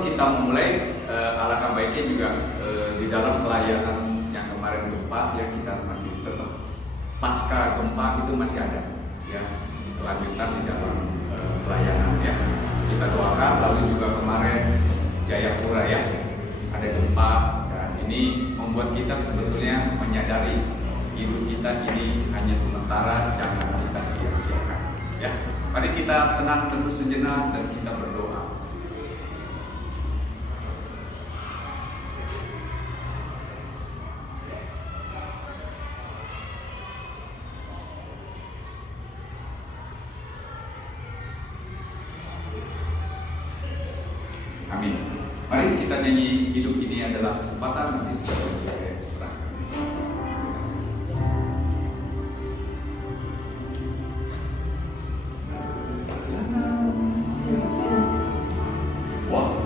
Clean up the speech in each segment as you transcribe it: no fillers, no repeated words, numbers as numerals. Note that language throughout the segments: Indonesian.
Kita memulai alangkah baiknya juga di dalam pelayanan yang kemarin gempa ya, kita masih tetap pasca gempa itu masih ada ya kelanjutan di dalam pelayanan ya. Kita doakan. Lalu juga kemarin Jayapura ya ada gempa dan ini membuat kita sebetulnya menyadari hidup kita ini hanya sementara, jangan kita sia-siakan ya. Mari kita tenang dulu sejenak dan kita berdoa. Amin. Mari kita nyanyi hidup ini adalah kesempatan, nanti sebentar saya serahkan. Wah.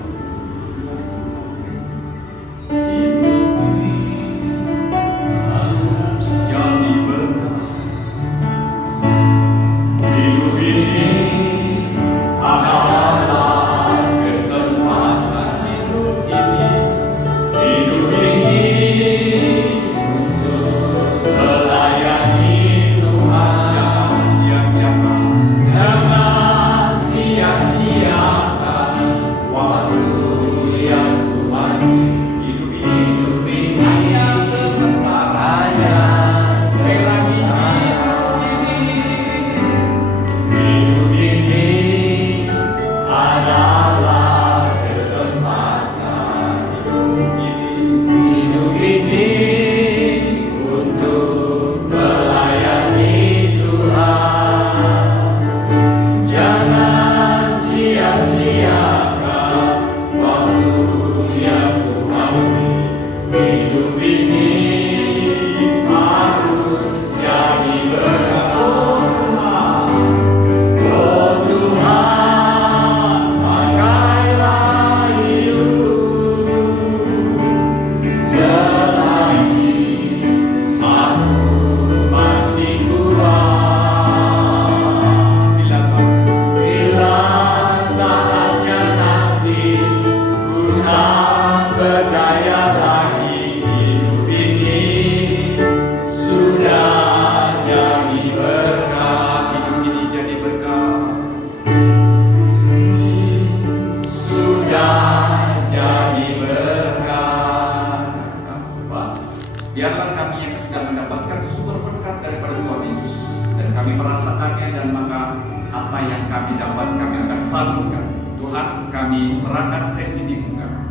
Biarlah kami yang sudah mendapatkan sumber berkat daripada Tuhan Yesus dan kami merasakannya, dan maka apa yang kami dapat kami akan salurkan. Tuhan, kami serahkan sesi di muka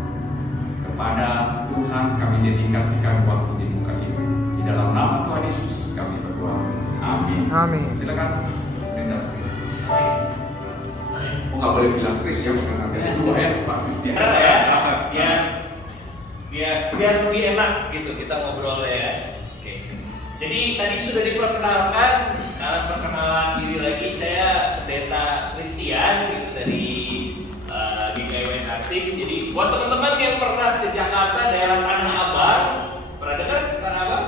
kepada Tuhan, kami dedikasikan waktu di muka ini. Di dalam nama Tuhan Yesus kami berdoa. Amin. Amin. Silakan Linda Chris. Oh, nggak boleh bilang Chris ya, bukan ada dua ya, Pak Kristian. Biar lebih enak gitu kita ngobrol ya. Oke. Jadi tadi sudah diperkenalkan, sekarang perkenalan diri lagi. Saya Pendeta Kristian gitu dari GKIWN Asik. Jadi buat teman-teman yang pernah ke Jakarta daerah Tanah Abang, pernah dengar Tanah Abang?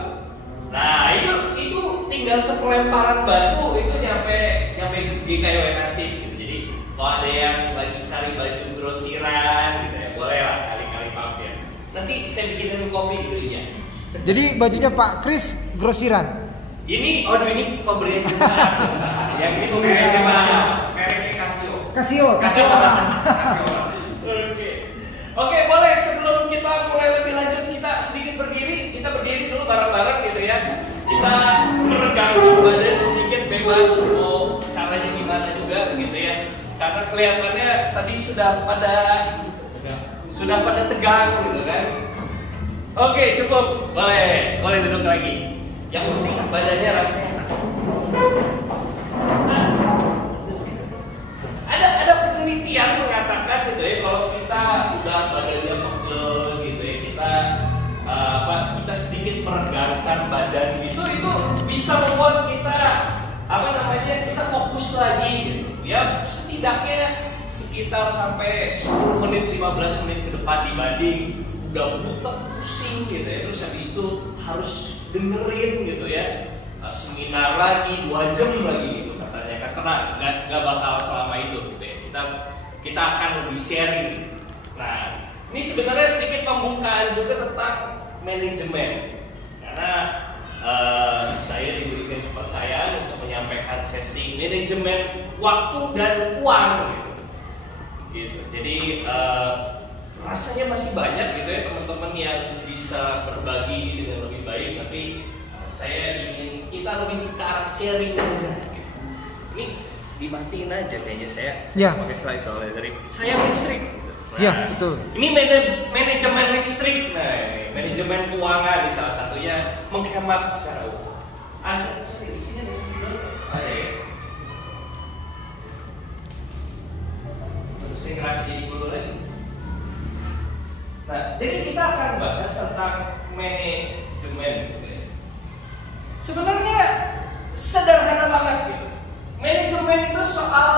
Nah itu tinggal sepelemparan batu itu nyampe GKIWN Asik gitu. Jadi kalau ada yang lagi cari baju grosiran gitu ya, boleh lah kali-kali mampir. Nanti saya bikinin kopi di gereja. Jadi bajunya Pak Kris grosiran. Ini pemberian jemaat. Yang ini pemberian jemaat. Mereknya Casio. Oke, boleh sebelum kita mulai lebih lanjut kita sedikit berdiri. Kita berdiri dulu bareng-bareng gitu ya. Kita meregangkan badan sedikit, bebas mau caranya gimana juga gitu ya. Karena kelihatannya tadi sudah pada tegang gitu kan. Oke, cukup. Boleh duduk lagi. Yang penting badannya rasanya enak. Ada penelitian mengatakan gitu ya, kalau kita udah badannya pegel gitu ya, kita sedikit meregangkan badan gitu, itu bisa membuat kita kita fokus lagi gitu. Ya setidaknya sekitar sampai 10 menit 15 menit ke depan dibanding udah butek pusing gitu ya, terus habis itu harus dengerin gitu ya seminar lagi 2 jam lagi gitu katanya, karena nggak bakal selama itu gitu ya. Kita akan lebih sharing. Nah Ini sebenarnya sedikit pembukaan juga tentang manajemen, karena saya diberikan kepercayaan untuk menyampaikan sesi manajemen waktu dan uang gitu. Jadi rasanya masih banyak gitu ya teman-teman yang bisa berbagi ini dengan lebih baik, tapi saya ingin kita lebih ke arah sharing aja gitu. Ini dimatiin aja kayaknya saya pakai slide soalnya dari saya listrik gitu. Iya, betul. Ini manajemen listrik, manajemen keuangan di salah satunya menghemat secara umum. Ada di sini ada spidol. Terus saya ngerasa jadi guru lagi. Nah, jadi kita akan bahas tentang manajemen. Gitu ya. Sebenarnya sederhana banget gitu. Manajemen itu soal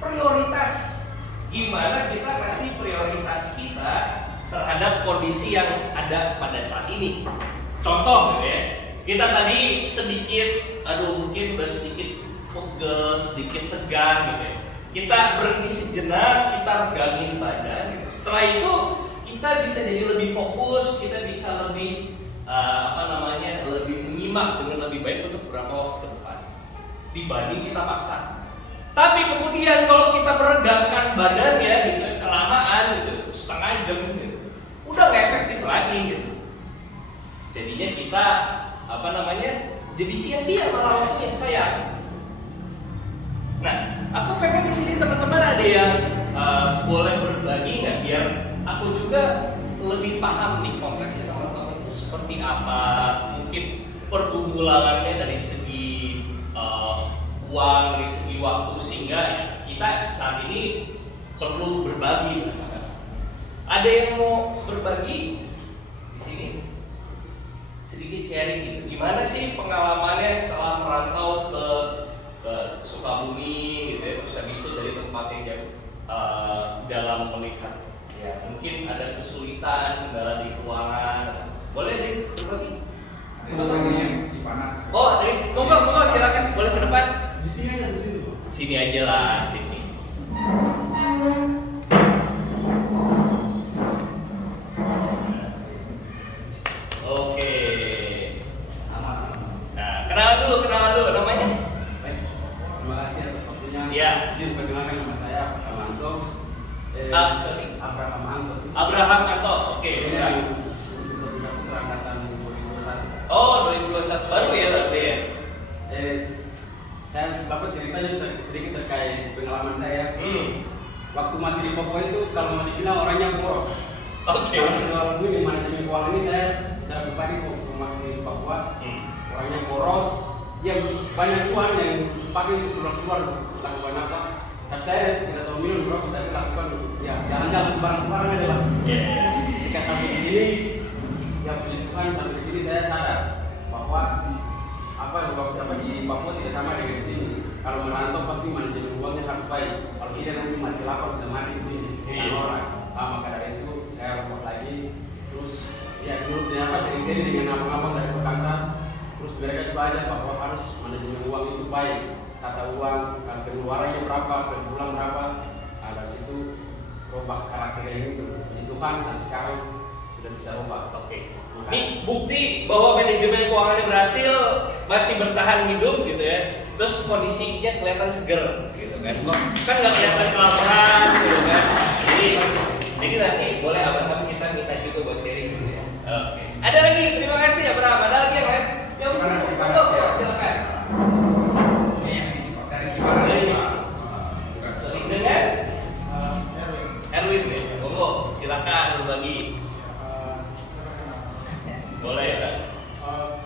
prioritas. Gimana kita kasih prioritas kita terhadap kondisi yang ada pada saat ini. Contoh gitu ya, kita tadi sedikit, mungkin udah sedikit pegel, sedikit tegang gitu ya. Kita berhenti sejenak, kita regangin badan gitu. Setelah itu kita bisa jadi lebih fokus, kita bisa lebih lebih menyimak dengan lebih baik untuk beberapa waktu ke depan dibanding kita paksa. Tapi kemudian kalau kita meregangkan badannya gitu, kelamaan gitu, setengah jam gitu, udah nggak efektif lagi gitu. Jadinya kita jadi sia-sia malah waktu yang sayang. Nah, aku pengen di sini teman-teman ada yang boleh berbagi nggak, biar aku juga lebih paham nih konteksnya teman-teman itu seperti apa, mungkin pergumulannya dari segi uang, dari segi waktu, sehingga kita saat ini perlu berbagi bersama-sama. Ada yang mau berbagi di sini? Sedikit sharing gitu. Gimana sih pengalamannya setelah merantau ke Sukabumi gitu ya, terus habis itu dari tempat yang jauh dalam melihat ya mungkin ada kesulitan, kendala di keuangan. Boleh deh berbagi? Yang Cipanas. Oh, dari monggo silakan, boleh ke depan. Di sini aja, di situ. Sini aja lah, sini. Oke. Nah, kenalan dulu namanya. Baik. Terima kasih atas waktunya. Ya. Izin perkenalkan nama saya Anto. Abraham Anto. Oke. Sudah keterangkatan 2021. Oh, 2021 baru ya berarti ya. Saya dapat ceritanya sedikit terkait pengalaman saya. Waktu masih di Papua itu kalau mau dikenal orangnya boros. Oke. Kalau soal ini manajemen keuangan ini saya dapat bagi waktu masih di Papua. Orangnya boros, yang banyak uang yang dipakai untuk keluar lakukan apa. Tapi saya tidak tahu minum berapa, tapi lakukan ya jalan-jalan sembarang-sembarang aja lah. Jika sampai di sini, yang puji Tuhan sampai di sini saya sadar bahwa di Papua tidak sama dengan di sini. Kalau merantau pasti manajemen uangnya harus baik. Kalau tidak nanti mati lapar sudah mati di sini dengan orang. Maka dari itu saya rubah lagi. Terus ya dulu sering-sering dengan abang-abang dari perkantas. Terus mereka belajar bahwa harus manajemen uang itu baik. Tata uang, pengeluarannya berapa, penjualan berapa. Dari situ rubah karakternya itu. Puji Tuhan sampai sekarang sudah bisa rubah. Oke. Ini bukti bahwa manajemen keuangannya berhasil, masih bertahan hidup gitu ya. Terus kondisinya kelihatan seger gitu kan. Kan nggak kelihatan kelaparan gitu kan. Jadi nanti boleh Abraham kita minta juga buat sharing gitu ya. Oke. Ada lagi, terima kasih Abraham. Ada lagi yang lain? Yang silakan. Dari Cipanas. Dengan Erwin nih. Monggo, silakan berbagi. Boleh ya.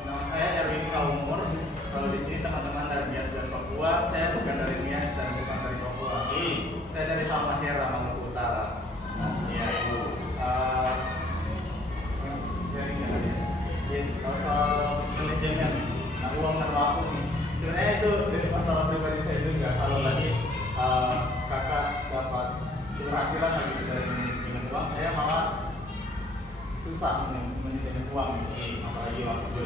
Nama saya Erwin Kaumur. Kalau di sini teman-teman dari Nias dan Papua, saya bukan dari Nias dan bukan dari Papua. Saya dari Halmahera, Maluku Utara. Ya, Ibu. Kalau soal manajemen uang dan waktu nih, sebenarnya itu dari masalah pribadi saya juga. Kalau lagi kakak dapat keberhasilan lagi dari manajemen uang, saya malah susah manajemen uang, apalagi waktu.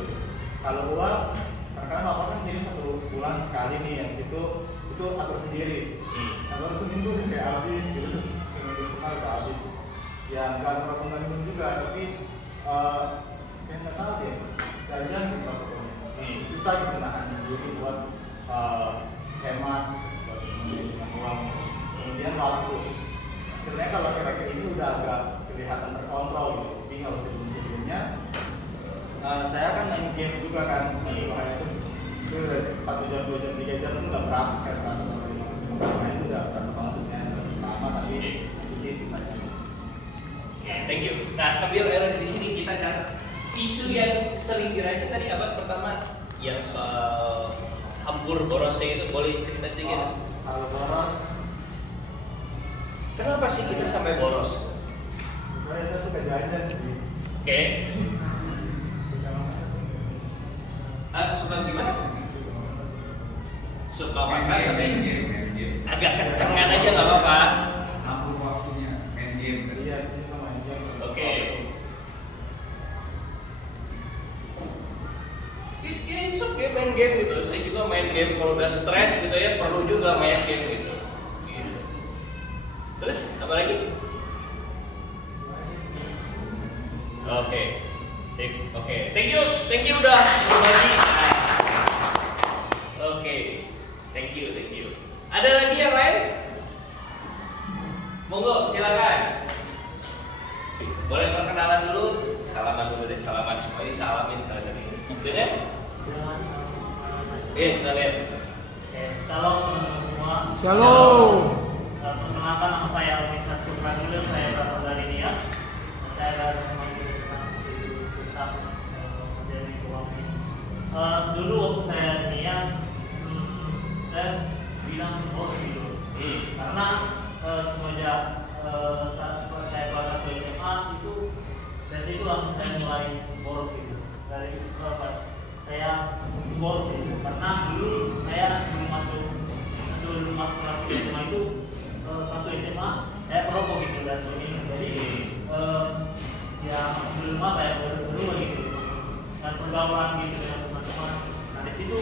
Kalau uang, kadang-kadang bapak kan kirim 1 bulan sekali nih, yang situ itu atur sendiri. Nah baru seminggu kayak habis gitu, seminggu sekali udah habis. ya nggak terlalu mengganggu juga, tapi kayak nggak tahu deh, jajan gitu pokoknya. Susah gitu nahan diri buat hemat, buat menggunakan uang, kemudian waktu. Sebenarnya kalau kira-kira ini udah agak kelihatan terkontrol gitu, tapi kalau sebelum-sebelumnya saya kan main game juga kan, makanya itu 1 jam, 2 jam, 3 jam itu nggak berasa kayak berasa main itu udah berasa banget ya, lama tapi di sini sisanya. Thank you. Nah, sambil di sini kita cari isu yang sering dirasain tadi abad pertama yang soal hambur borosnya itu, boleh cerita sedikit? Kalau boros, Kenapa sih kita sampai boros? sebenarnya saya suka jajan sih. Oke. Suka gimana? Suka makan tapi main game. agak kencengan aja nggak apa-apa. Ampun waktunya main game. Iya, ini namanya jam. Oke. It's okay main game gitu. Saya juga main game kalau udah stres gitu ya, perlu juga main game gitu. Gitu. Terus apa lagi? Oke. Sip. Oke. Thank you udah berbagi. Oke. Thank you. Ada lagi yang lain? Monggo, silakan. Boleh perkenalan dulu. Salaman dulu deh, salaman semua ini salamin salah tadi. Gitu deh. Sekalian. Oke, salam teman-teman semua. Shalom. Perkenalkan, nama saya Alisa Supranulir, saya berasal dari Nias. Saya baru mengambil tentang menjadi keuangan ini. Dulu waktu saya di Nias, saya bilang bos gitu. Karena semenjak saya kelas 1 SMA itu, dari situ lah saya mulai boros gitu. Dari saya boros itu karena dulu saya sebelum masuk kelas SMA itu masuk SMA saya perokok gitu dan ini jadi ya belum apa ya baru gitu dan pergaulan gitu dengan teman-teman. Nah di situ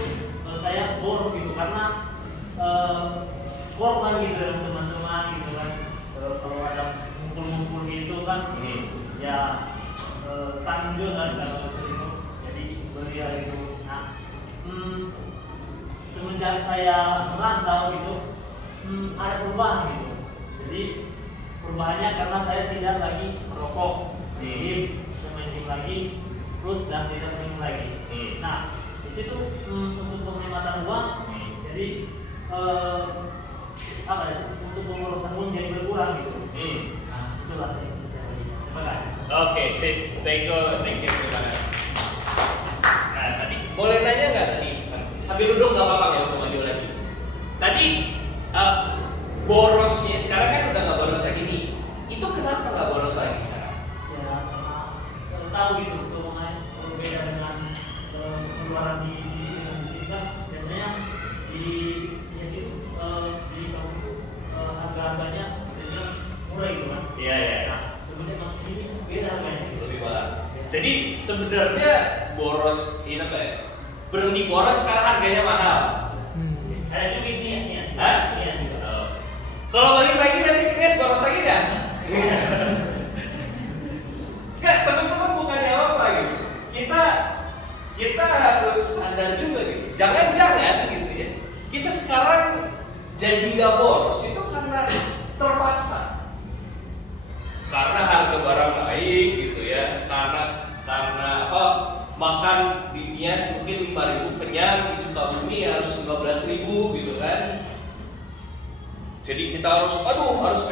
saya boros gitu karena korban gitu dengan teman-teman gitu kan, kalau ada ngumpul-ngumpul gitu kan ya tanggung juga kan kalau itu jadi belia itu. Nah semenjak saya merantau gitu ada perubahan gitu. Jadi perubahannya karena saya tidak lagi merokok, jadi main game lagi, terus dan tidak minum lagi. Nah di situ untuk penghematan uang, jadi apa ya, untuk pengurusan uang jadi berkurang gitu. Nah itulah yang bisa saya bagi. Terima kasih. Oke, sip. Thank you. Terima kasih. Nah tadi boleh nanya nggak tadi? Sambil duduk nggak apa-apa, nggak usah maju lagi. Tadi borosnya sekarang kan udah nggak boros lagi nih. Itu kenapa nggak boros lagi sekarang? Ya karena tahu gitu untuk berbeda dengan pengeluaran di sini dengan di sini kan biasanya di situ di kamu itu harga-harganya biasanya murah gitu kan. Iya. Nah sebenarnya masuk sini beda harganya gitu. Lebih mahal. Jadi sebenarnya boros ini apa ya? Berhenti boros karena harganya mahal. Ada juga ini ya. Hah? Iya juga. Kalau balik lagi nanti Kines boros lagi nggak? Nggak, teman-teman bukannya apa gitu. Kita harus sadar juga gitu. Jangan-jangan gitu ya. Kita sekarang jadi nggak boros itu karena terpaksa. Karena harga barang naik gitu ya. Karena apa? Makan di Nias mungkin 5.000 kenyang, di Sukabumi harus 15.000 gitu kan. Jadi kita harus mepet.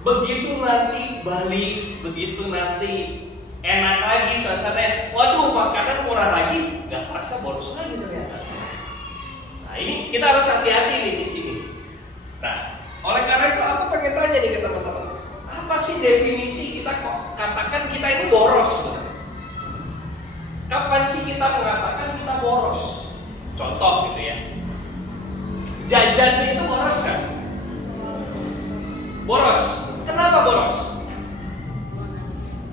Begitu nanti balik, begitu nanti enak lagi suasananya, waduh makanan murah lagi, nggak kerasa boros lagi ternyata. Nah ini kita harus hati-hati nih di sini. Nah, oleh karena itu aku pengen tanya nih ke teman-teman, apa sih definisi kita kok katakan kita ini boros? Kapan sih kita mengatakan kita boros? Contoh gitu ya. Jajan itu boros kan? Boros. Kenapa boros?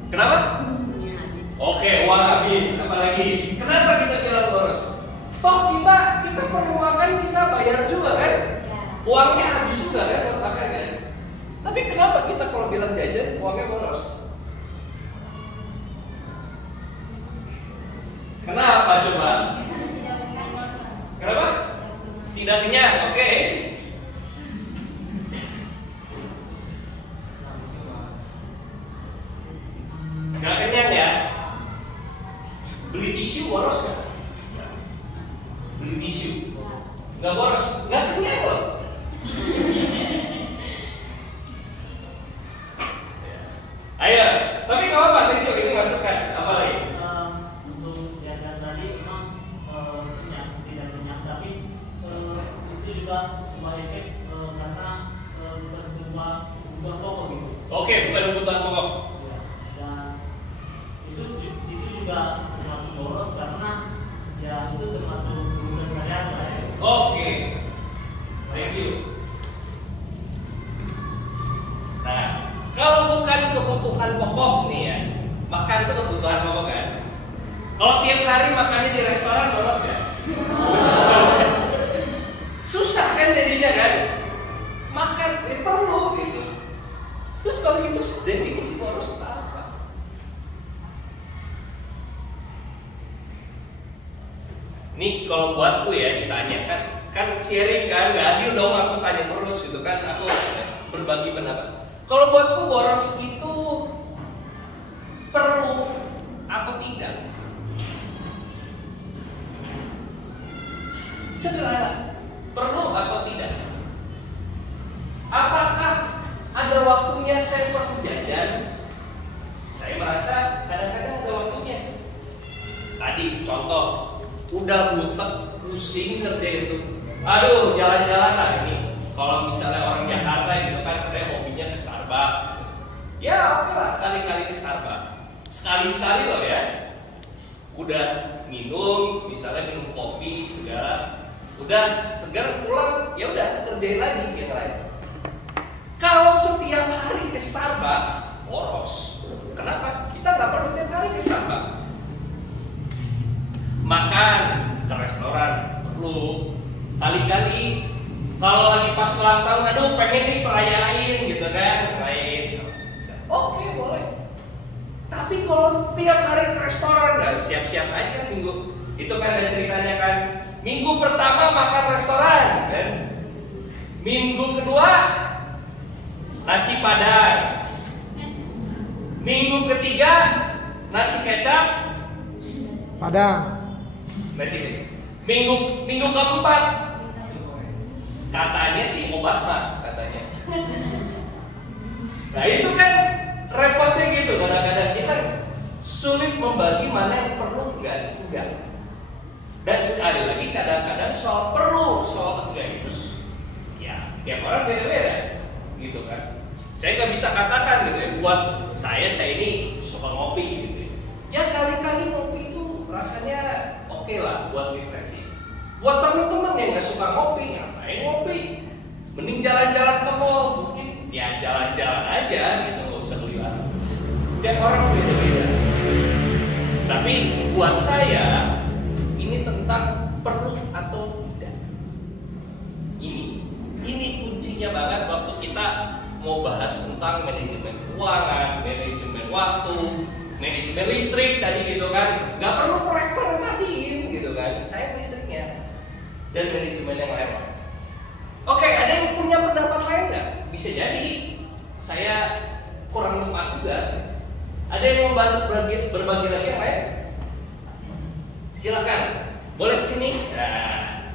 Kenapa? Oke, uang habis. Apalagi? Kenapa kita bilang boros? Toh kita perlu makan, kita bayar juga kan? Uangnya habis juga kan buat makan kan? Tapi Tapi kenapa kita kalau bilang jajan uangnya boros? Kenapa coba? Kenapa? Tidak kenyang, oke. Nggak kenyang ya? Beli tisu boros nggak? Beli tisu nggak boros, nggak kenyang loh. Ayo, tapi nggak apa-apa, tadi juga ini masukkan apa lagi? Untuk jajan tadi memang kenyang, tidak kenyang, tapi itu juga sebuah efek karena bukan sebuah kebutuhan pokok gitu. Oke, bukan kebutuhan pokok. Ya, dan itu juga termasuk boros karena ya itu termasuk kebutuhan sehari-hari lah ya. Oke, thank you. Nah, kalau bukan kebutuhan pokok nih ya, makan itu kebutuhan pokok kan? Kalau tiap hari makannya di restoran boros kan? Susah kan jadinya kan? Makan perlu gitu. Terus kalau gitu definisi boros itu apa? Nih kalau buatku ya ditanya kan sharing kan, nggak adil dong aku tanya terus gitu kan, aku berbagi pendapat. Kalau buatku boros itu perlu atau tidak? Sederhana, perlu atau tidak? Apakah ada waktunya saya perlu jajan? Saya merasa kadang-kadang ada waktunya. Tadi contoh, udah butek, pusing ngerjain itu. Aduh, jalan-jalan lah ini. Kalau misalnya orang Jakarta gitu kan, ada hobinya ke Starbucks. Ya oke lah, kali-kali ke Starbucks. Sekali-sekali loh ya. Udah minum, misalnya minum kopi segala. Udah segar pulang, ya udah kerjain lagi yang lain. Kalau setiap hari ke Starbucks, boros. Kenapa? Kita nggak perlu tiap hari ke Starbucks. Makan ke restoran perlu. Kali-kali kalau lagi pas ulang tahun, aduh pengen nih perayain gitu kan, rayain. Oke, boleh. Tapi kalau tiap hari ke restoran, nah, siap-siap aja minggu. Itu kan ada ceritanya kan. Minggu pertama makan restoran, kan? Minggu kedua nasi padang. Minggu ketiga nasi kecap Padang. nasi. Minggu keempat katanya sih obat mah katanya. Nah itu kan repotnya gitu, kadang-kadang kita sulit membagi mana yang perlu enggak. Dan sekali lagi kadang-kadang soal perlu, soal enggak itu ya tiap orang beda-beda gitu kan. Saya nggak bisa katakan gitu ya, buat saya ini suka ngopi gitu ya. Ya kali-kali ngopi itu rasanya oke lah buat refreshing. Buat teman-teman yang nggak suka ngopi, ngapain ngopi? Mending jalan-jalan ke mall, mungkin ya jalan-jalan aja gitu, nggak usah beli barang. Tiap orang beda-beda. Tapi buat saya ini tentang perlu atau tidak. Ini kuncinya banget waktu kita mau bahas tentang manajemen keuangan, manajemen waktu, manajemen listrik tadi gitu kan. Nggak perlu proyektor matiin gitu kan. Saya listriknya. Dan manajemen yang lain. Oke, ada yang punya pendapat lain nggak? Bisa jadi saya kurang tepat juga. Ada yang mau berbagi lagi yang lain? Silakan, boleh kesini. Nah.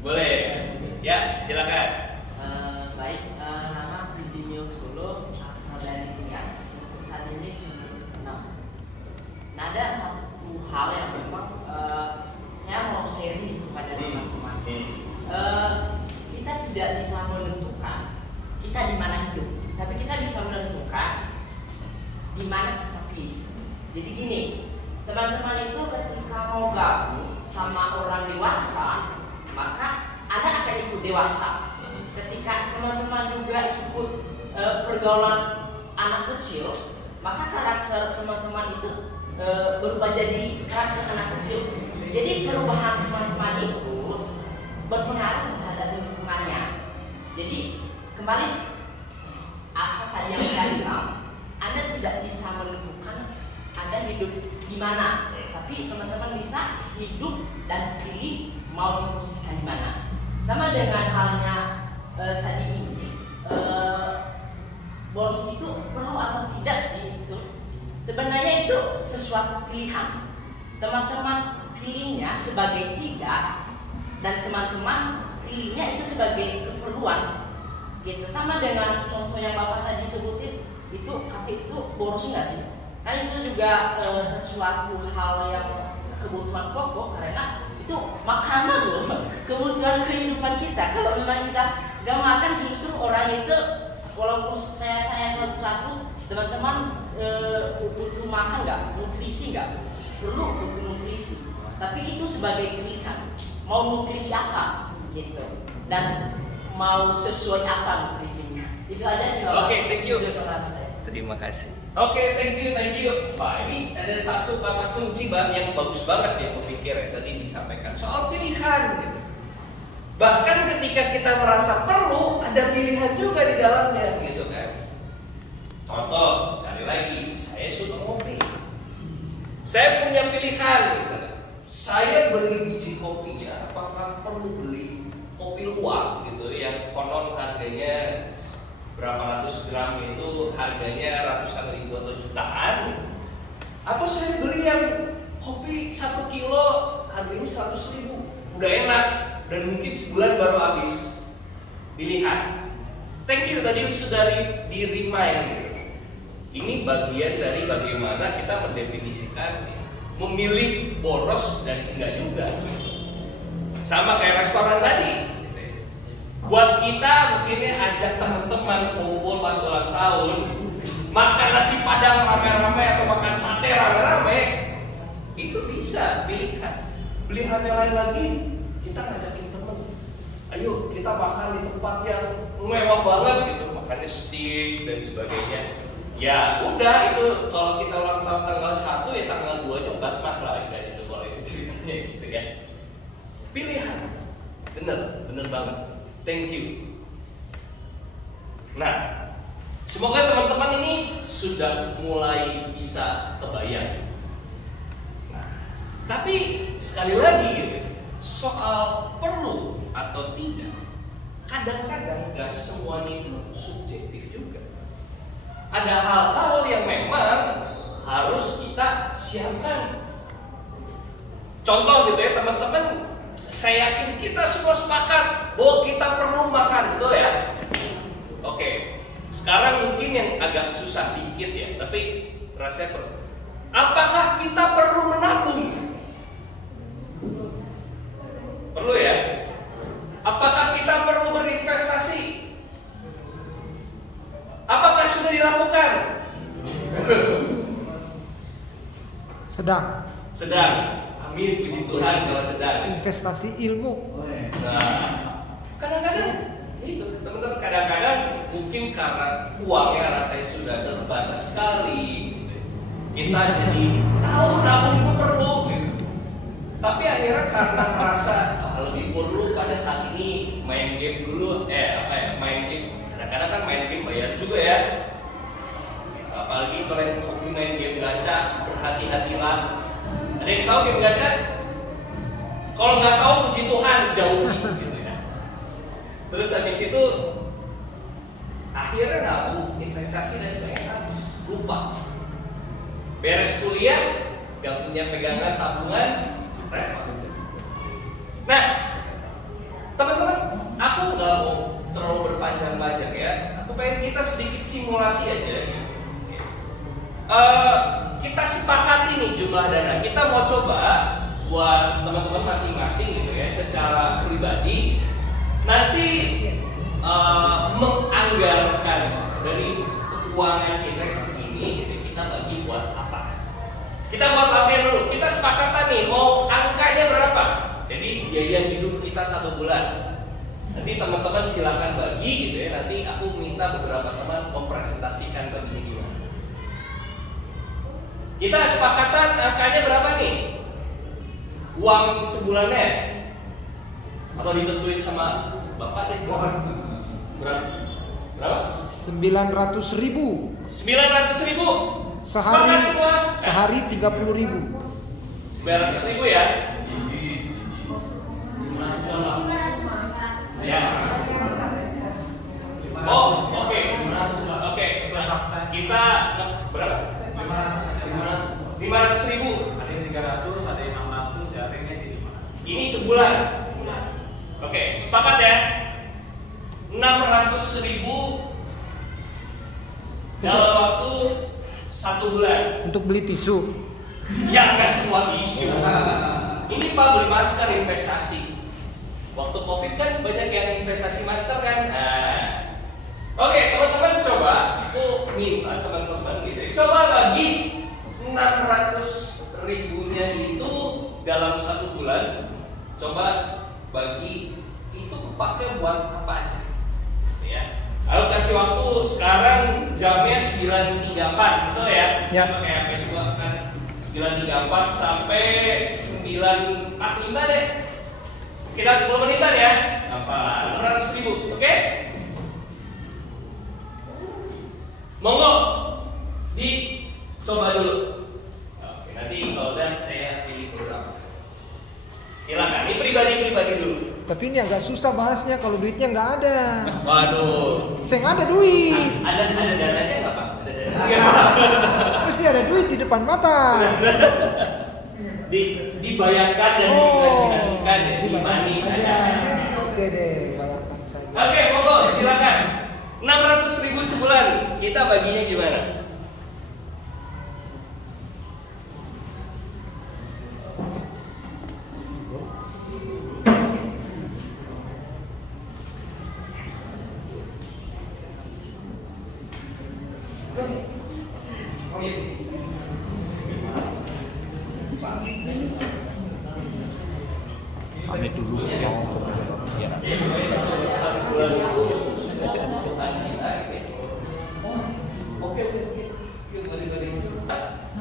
Boleh, ya silakan. Baik, nama Sidinio Solo, asal dari Nias. Untuk saat ini semester 6. Nah, ada satu hal yang memang saya mau sharing kepada teman-teman. Kita tidak bisa menentukan kita di mana hidup, tapi kita bisa menentukan di mana kita pilih. Jadi gini, teman-teman itu ketika mau gabung sama orang dewasa, maka Anda akan ikut dewasa. Ketika teman-teman juga ikut pergaulan anak kecil, maka karakter teman-teman itu berubah jadi karakter anak kecil. Jadi perubahan teman-teman itu berpengaruh terhadap lingkungannya. Jadi kembali apa tadi yang saya bilang, Anda tidak bisa menentukan Anda hidup di mana, tapi teman-teman bisa hidup dan pilih mau diposisikan di mana. Sama dengan halnya tadi ini, boros itu perlu atau tidak sih itu? Sebenarnya itu sesuatu pilihan. Teman-teman pilihnya sebagai tidak, dan teman-teman pilihnya itu sebagai keperluan. Gitu. Sama dengan contoh yang Bapak tadi sebutin, itu kafe itu boros nggak sih? Kan itu juga sesuatu hal yang kebutuhan pokok, karena itu makanan loh, kebutuhan kehidupan kita. Kalau memang kita nggak makan, justru orang itu, walaupun saya tanya satu-satu, teman-teman butuh makan nggak, nutrisi nggak, perlu butuh nutrisi, tapi itu sebagai pilihan, mau nutrisi apa gitu, dan mau sesuai apa nutrisinya. Itu aja sih. Oke, thank you. Saya. Terima kasih. Oke, thank you. Pak, ini ada satu kata kunci yang bagus banget ya pemikirnya tadi disampaikan soal pilihan gitu. Bahkan ketika kita merasa perlu, ada pilihan juga di dalamnya gitu kan. Contoh, sekali lagi, saya suka ngopi. Saya punya pilihan misalnya, saya beli biji kopinya, apakah perlu beli kopi luwak gitu yang konon harganya berapa ratus gram itu harganya ratusan ribu atau jutaan, atau saya beli yang kopi 1 kilo harganya 100 ribu, udah enak dan mungkin sebulan baru habis. Pilihan. Thank you tadi sudah di remind gitu. Ini bagian dari bagaimana kita mendefinisikan memilih boros dan enggak juga. Sama kayak restoran tadi. Buat kita mungkinnya ajak teman-teman kumpul pas ulang tahun, makan nasi padang rame-rame atau makan sate rame-rame, itu bisa pilihan. Pilihan yang lain lagi, kita ngajakin teman, ayo kita makan di tempat yang mewah banget gitu, makannya steak dan sebagainya. Ya udah, itu kalau kita ulang tahun tanggal 1 ya tanggal 2 nya batmah lah guys, itu kalau itu ceritanya gitu ya. Pilihan, bener banget. Thank you. Nah, semoga teman-teman ini sudah mulai bisa kebayang. Nah, tapi sekali lagi soal perlu atau tidak, kadang-kadang gak semuanya itu subjektif juga. Ada hal-hal yang memang harus kita siapkan. Contoh gitu ya teman-teman, saya yakin kita semua sepakat bahwa kita perlu makan, betul ya? Oke, sekarang mungkin yang agak susah dikit ya, tapi rasanya perlu. Apakah kita perlu menabung? Perlu ya? Apakah kita perlu berinvestasi? Apakah sudah dilakukan? Sedang. Amin, puji Tuhan kalau sedang. Investasi ilmu. Nah, kadang-kadang itu teman-teman, kadang-kadang mungkin karena uangnya rasanya sudah terbatas sekali, kita jadi tahu nabung itu perlu, gitu. Tapi akhirnya karena merasa lebih perlu pada saat ini main game dulu, main game. Kadang-kadang kan main game bayar juga ya. Apalagi kalau yang hobi main game gacha, berhati-hatilah. Ada yang tahu game gacha? Kalau nggak tahu, puji Tuhan, jauhi gitu ya. Terus habis itu akhirnya nabung, investasi dan sebagainya habis, lupa. Beres kuliah, nggak punya pegangan tabungan, repot. Nah, teman-teman, aku nggak mau terlalu berpanjang-panjang ya. Aku pengen kita sedikit simulasi aja. Kita sepakati nih jumlah dana. Kita mau coba buat teman-teman masing-masing gitu ya, secara pribadi nanti menganggarkan dari keuangan kita segini, gitu, kita bagi buat apa? Kita buat latihan dulu. Kita sepakatan nih mau angkanya berapa? Jadi biaya hidup kita 1 bulan. Nanti teman-teman silakan bagi gitu ya. Nanti aku minta beberapa teman mempresentasikan baginya gimana. Kita sepakatan angkanya berapa nih? Uang sebulannya Atau ditentuin sama Bapak deh. Berapa? 900.000 900.000. sehari. Sepakat semua? Sehari 30.000. 900.000 ya. Ya. Oh, oke. Oke. Kita berapa? 500.000. Ada yang 300, ada yang 600, ya ringnya di 500. Ini sebulan. Oke, sepakat ya? 600.000 dalam waktu 1 bulan. Untuk beli tisu. Ya nggak semua tisu. Ini Pak beli masker investasi. Waktu COVID kan banyak yang investasi masker kan. Oke, teman-teman coba itu minta teman-teman gitu. Coba bagi 600.000-nya itu dalam 1 bulan. Coba bagi itu kepake buat apa aja? Ya. Lalu kasih waktu sekarang jamnya 9.34 betul ya? Ya. Pakai HP semua kan 9.34 sampai 9.45 deh. Sekitar 10 menitan ya. Apa? 600.000, oke? Monggo dicoba dulu. Oke, nanti kalau udah saya pilih beberapa. Silakan, ini pribadi-pribadi dulu. Tapi ini agak susah bahasnya kalau duitnya nggak ada. Waduh. Saya nggak ada duit. Ada dananya nggak Pak? Ada dananya. Mesti ada duit di depan mata. Dibayangkan dan diimajinasikan ya, di money ada. Oke deh, bayangkan saja. Oke, monggo silakan. 600.000 sebulan, kita baginya gimana? Pamit dulu mau ke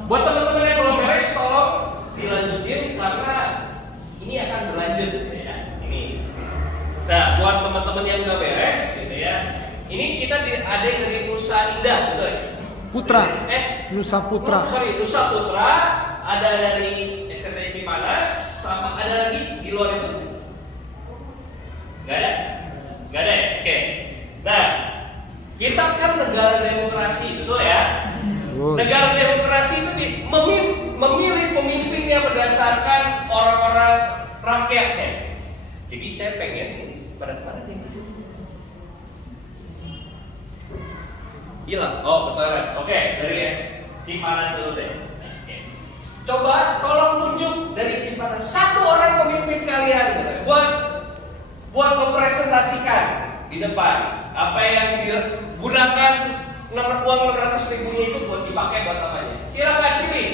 Buat teman-teman yang belum beres, tolong dilanjutin karena ini akan berlanjut ya. Ini. Nah, buat teman-teman yang udah beres, gitu ya. Ini kita ada yang dari Nusa Indah, betul ya? Putra. Nusa Putra. Nusa Putra, ada dari STT Cipanas, sama ada lagi di luar itu? Gak ada? Gak ada ya? Oke. Nah, kita kan negara demokrasi, betul ya? Negara demokrasi itu memilih pemimpinnya berdasarkan orang-orang rakyatnya. Jadi saya pengen pada nih di sini. Hilang. Oh, betul. Oke, dari Cipanas dulu deh. Oke. Coba tolong tunjuk dari Cipanas satu orang pemimpin kalian buat mempresentasikan di depan apa yang digunakan uang 600.000-nya itu buat dipakai buat apanya. Silakan pilih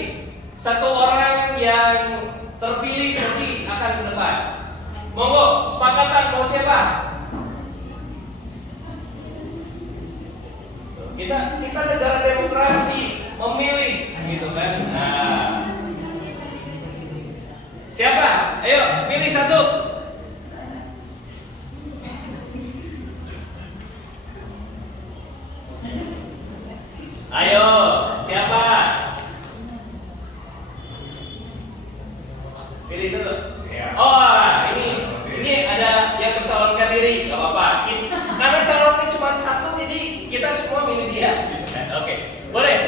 satu orang yang terpilih nanti akan ke depan. Monggo, sepakatan mau siapa? Kita negara demokrasi, memilih gitu kan. Nah, siapa? Ayo pilih satu. Ayo, siapa? Pilih satu. Oh, ini ada yang mencalonkan diri, nggak apa-apa. Karena calonnya cuma satu, jadi kita semua milih dia. Oke, boleh.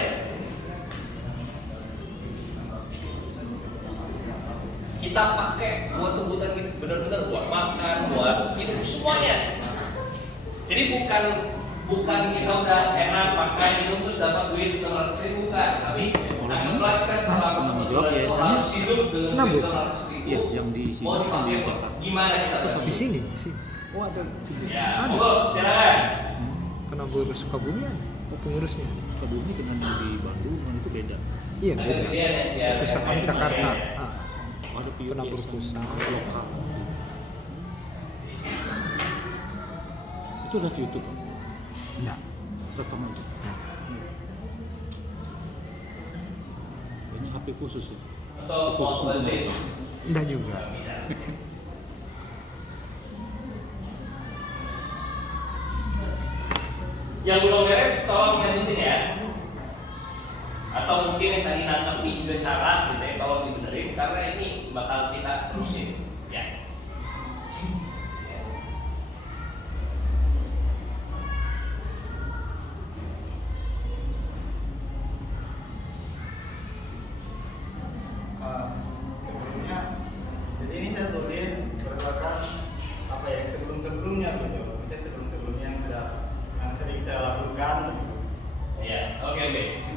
Kita pakai buat kebutuhan kita, benar-benar buat makan, buat itu semuanya. Jadi bukan kita udah enak makan minum terus dapat duit 600.000, bukan, tapi anggaplah kita selama 1 bulan itu harus hidup dengan duit 600.000. Iya, yang di sini mau dipakai gimana kita bagi? Di sini, di sini. Oh ada. Ya, monggo silakan. Penabur Sukabumi ada. Oh, pengurusnya. Sukabumi dengan di Bandung itu beda. Iya, Agak beda. gedean ya, Pusat biar Jakarta. ya. Ada Penabur pusat lokal. Itu udah di YouTube. Nah, Rekaman. Ini HP khusus ya. Atau Khusus mau untuk bantuin? enggak juga. Yang belum beres tolong lanjutin ya. Atau mungkin yang tadi nangkep di juga salah gitu ya, tolong dibenerin karena ini bakal kita terusin ya. Sebelumnya, jadi ini saya tulis berdasarkan apa ya sebelum-sebelumnya gitu, misalnya sebelum-sebelumnya yang sering saya lakukan gitu. Ya, oke.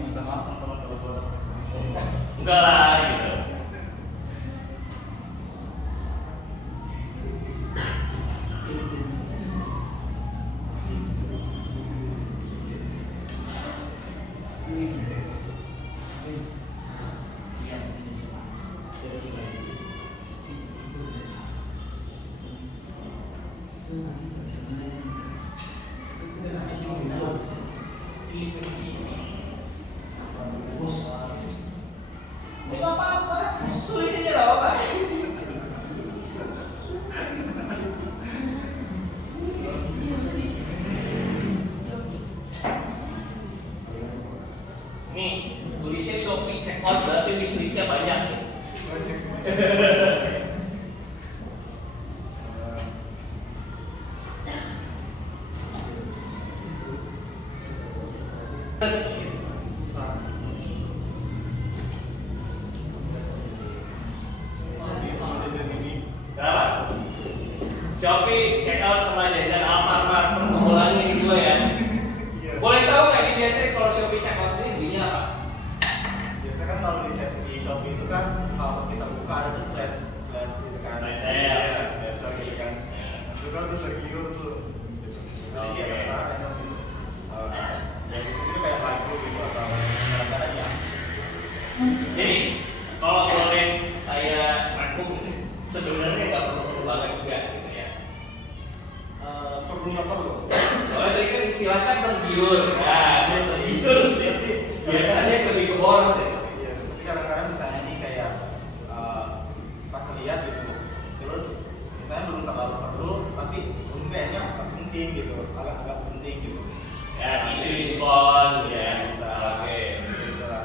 Minta maaf teman-teman kalau buat Enggak lah gitu. Nggak apa-apa, tulis aja nggak apa-apa. Nih, tulisnya Shopee check out berarti wishlistnya banyak. Kenapa? Shopee check out sama jajan Alfamart, mengulangi ini dua ya. Boleh tahu nggak ini biasanya kalau Shopee check out ini bunyinya apa? biasanya kan kalau di Shopee itu kan kalau pas kita buka ada tuh flash gitu kan. Flash sale. Biasa gitu kan. Itu kan tuh tergiur tuh. Jadi Oke. kayak apa? Dari situ kayak baju gitu atau barang-barangnya. Jadi kalau boleh saya rangkum ini sebenarnya nggak perlu banget juga gitu ya. Perlu nggak perlu? Soalnya tadi kan istilahnya tergiur, nah dia tergiur sih. Biasanya lebih ke boros ya. Iya, tapi kadang-kadang misalnya ini kayak pas lihat gitu, terus misalnya belum terlalu perlu, tapi kayaknya agak penting gitu, agak penting gitu. Ya isu diskon ya. Bisa. Oke. Gitu lah.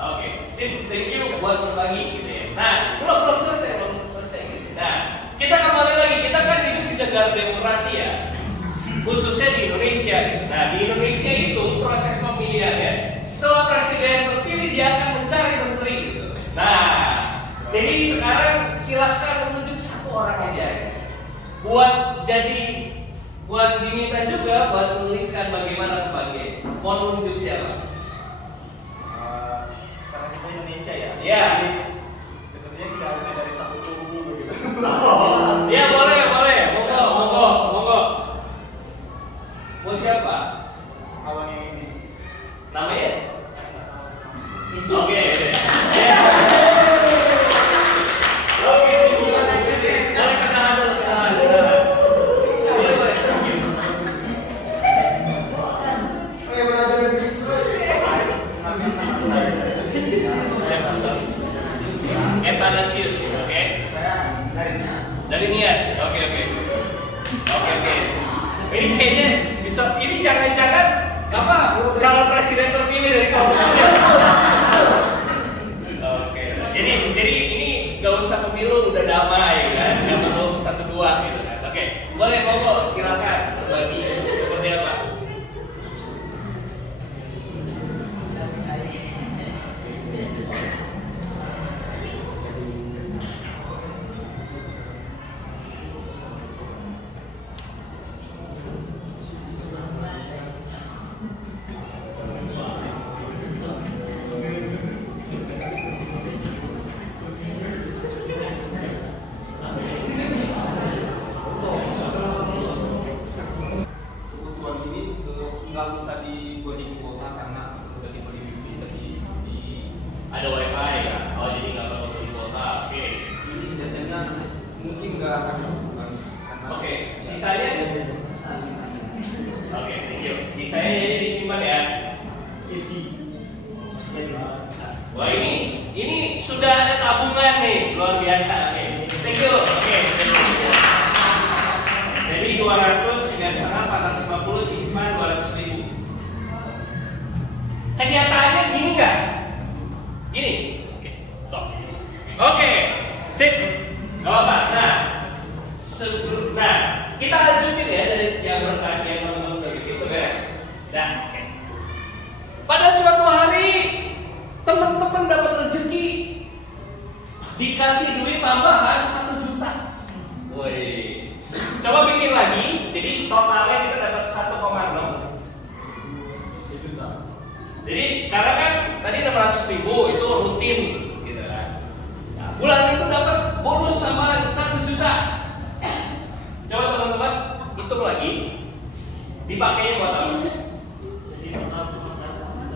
Oke, sip, thank you buat berbagi gitu ya. Nah, belum selesai gitu. Nah, kita kembali lagi, kita kan hidup di negara demokrasi ya, khususnya di Indonesia. Nah, di Indonesia itu proses pemilihan ya, setelah presiden terpilih dia akan mencari menteri gitu. Nah, jadi sekarang silahkan menunjuk satu orang aja ya. Buat diminta juga buat menuliskan bagaimana pembagian. Mau menunjuk siapa? Karena kita Indonesia ya. Iya. Jadi, sepertinya tidak harusnya dari satu kubu begitu. Ya boleh, monggo. Mau siapa? Kalau yang ini. Namanya? Itu. Oke. Ya. Oke, boleh kenalan dulu, kenalan. Boleh. Etanasius, oke? Dari Nias, oke. Ini kayaknya bisa, ini jangan-jangan apa calon presiden terpilih dari kelompok Nias. Oke, jadi ini nggak usah pemilu udah damai kan, nggak perlu 1-2 gitu kan. Oke, boleh monggo silakan berbagi seperti apa? Kebutuhan ini nggak usah dibagi kuota karena sudah dibagi di Ada wifi ya? Oh jadi nggak perlu beli kuota, oke. ini jajannya mungkin nggak habis karena Oke, sisanya? Oke, thank you. Sisanya jadi disimpan ya. Wah ini sudah ada tabungan nih, luar biasa. Oke, thank you. Oke, jadi 200, 300, 3,5 450 simpan 200.000. Kenyataannya gini nggak? Gini. Oke, top. Oke, sip. Gak apa-apa. Nah, kita lanjutin ya dari yang bertanya yang teman-teman udah bikin beres. Nah, oke. Pada suatu hari teman-teman dapat rezeki, dikasih duit tambahan 1 juta. Woi, coba bikin lagi. Jadi totalnya kita dapat 1,6. Jadi karena kan tadi 600.000 itu rutin, gitu kan. Nah, bulan itu dapat bonus tambahan 1 juta. Coba teman-teman hitung lagi. Dipakainya buat apa?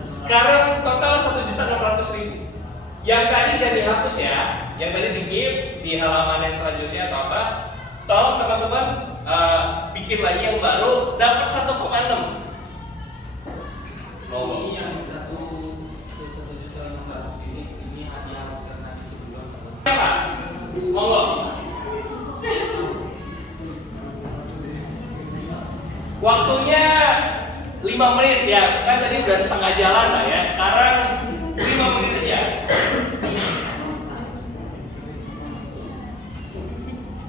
Sekarang total 1.600.000. Yang tadi jadi hapus ya. Yang tadi di-give di halaman yang selanjutnya atau apa? Tolong teman-teman bikin lagi yang baru, dapat 1,6. Ini yang 1.600.000 ini hadiah karena di sebulan. Apa? Monggo. Waktunya 5 menit ya, kan tadi udah setengah jalan lah ya. Sekarang 5 menit aja.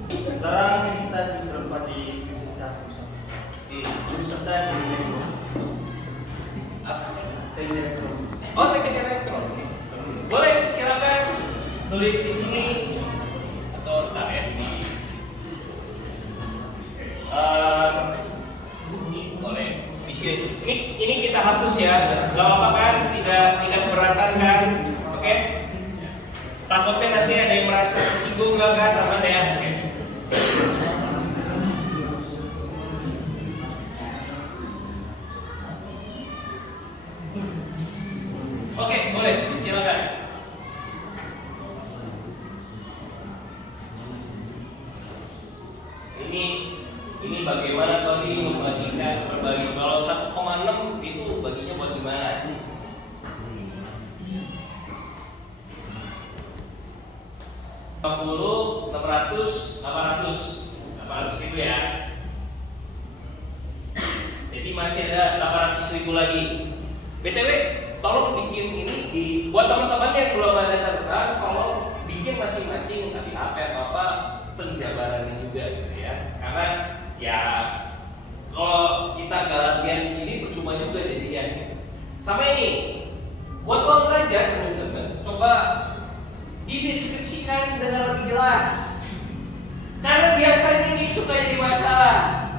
Sekarang saya semester 4 di Universitas Pusat. Jurusan saya teknik elektro. Oh, teknik elektro. Boleh, silakan tulis di sini atau tak ya di ini boleh di sini. Ini kita hapus ya. Gak apa-apa kan? Tidak keberatan kan? Oke? Takutnya nanti ada yang merasa tersinggung nggak kan, teman ya? Oke. Oke, boleh, silakan. Ini bagaimana tadi membagikan berbagi. Kalau 1,6 itu baginya buat gimana? Puluh, 600, 800.000 ya. Jadi masih ada 800.000 lagi. BTW, tolong bikin ini buat teman-teman yang belum ada catatan, tolong bikin masing-masing di HP atau apa penjabarannya juga gitu ya. Karena ya kalau kita galapian ini percuma juga jadinya. Sama ini, buat lo belajar teman-teman, coba dideskripsikan dengan lebih jelas. Karena biasanya ini suka jadi masalah.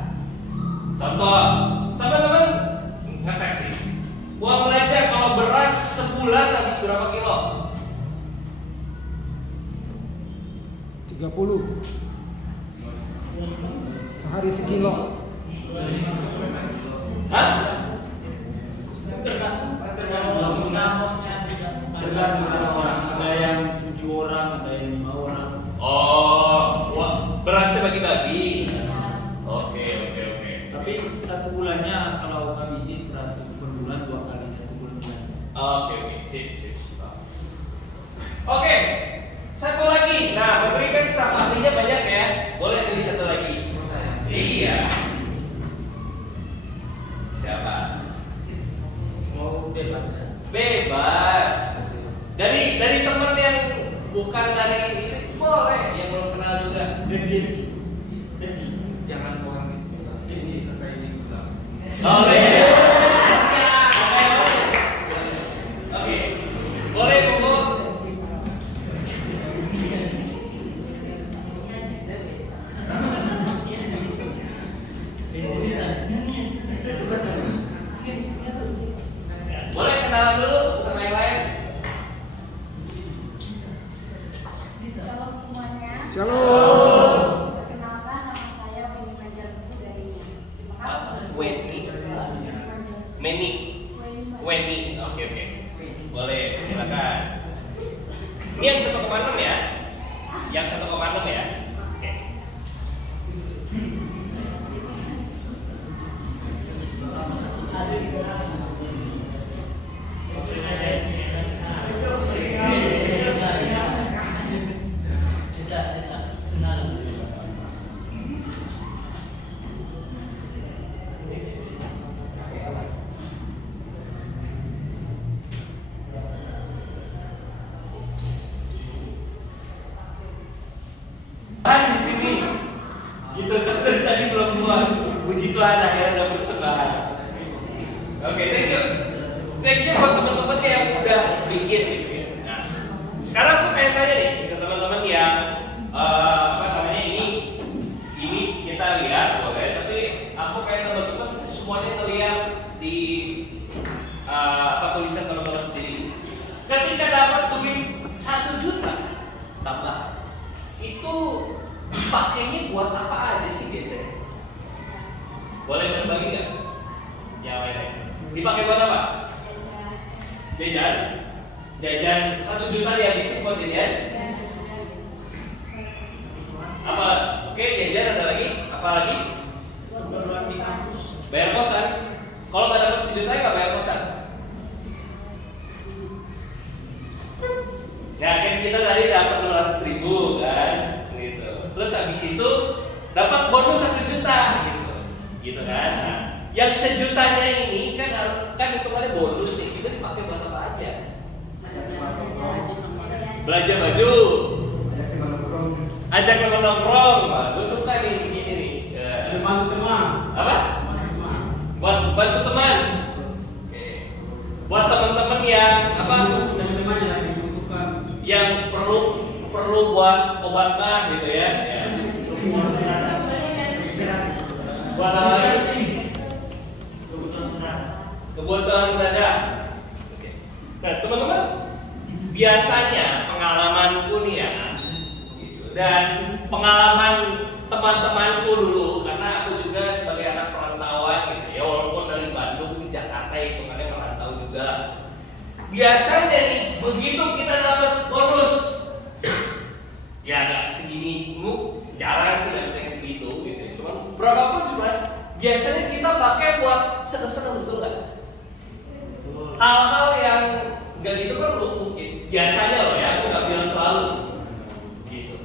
Contoh, teman-teman ngetes nih. Uang belanja kalau beras sebulan habis berapa kilo? 30. Sehari sekilo. Hah? Tergantung orang. Ada yang 7 orang, ada yang 5 orang. Oh, berasnya bagi-bagi. Oke. Tapi 1 bulannya kalau habisi 100 per bulan 2 kali 1 bulan. Oke, sip. Oke, satu lagi. Nah, Bapak kan staff ahlinya banyak ya. Boleh pilih satu lagi. Iya. Siapa? Mau bebas ya? Bebas. Dari teman yang bukan dari ini boleh, yang belum kenal juga. Jangan orang ini terkait ini juga. Boleh. Oke. Boleh, Monggo. Boleh kenalan dulu sama yang lain. Shalom semuanya. Shalom. Perkenalkan, nama saya Weni Majarbu dari NIAS. Terima kasih. Weni. Oke. Boleh, silakan. Ini yang 1,6 ya? Yang 1,6 ya? Oke. Puji Tuhan akhirnya ada persembahan. Oke, thank you. Thank you buat teman-teman yang udah bikin gitu ya. Nah, sekarang aku pengen tanya nih ke teman-teman yang ini kita lihat boleh, tapi aku pengen teman-teman semuanya ngeliat di tulisan teman-teman sendiri. Ketika dapat duit 1 juta tambah, itu dipakainya buat apa aja sih biasanya? Boleh berbagi nggak? Yang lain-lain. Dipakai buat apa? Jajan. Jajan 1 juta dihabisin buat jajan. Apa? Oke, jajan ada lagi? Apa lagi? Bayar kosan. Kalau nggak dapat 1 juta nggak bayar kosan. Nah, kan kita tadi dapat 200.000 kan, gitu. Terus habis itu dapat bonus 1 juta, gitu kan. Nah, yang 1 jutanya ini kan hitungannya bonus nih, kita dipakai buat apa aja? Belanja baju, ajak teman nongkrong, gue suka nih ini nih. Bantu teman. Apa? Buat bantu teman. Oke. Buat teman-teman yang apa? Teman-teman yang lagi membutuhkan. Yang perlu buat obat mah gitu ya. Buat apa lagi? Kebutuhan mendadak. Oke. Nah, teman-teman, biasanya pengalamanku nih ya, gitu. Dan pengalaman teman-temanku dulu, karena aku juga sebagai anak perantauan gitu ya, walaupun dari Bandung ke Jakarta hitungannya merantau juga. Biasanya nih, begitu kita dapat bonus, ya nggak segini, jarang sih dapat yang segitu gitu. Cuman berapapun cuma biasanya kita pakai buat seneng-seneng, betul nggak? Hal-hal yang nggak gitu perlu mungkin. Biasanya loh ya, aku nggak bilang selalu. Gitu.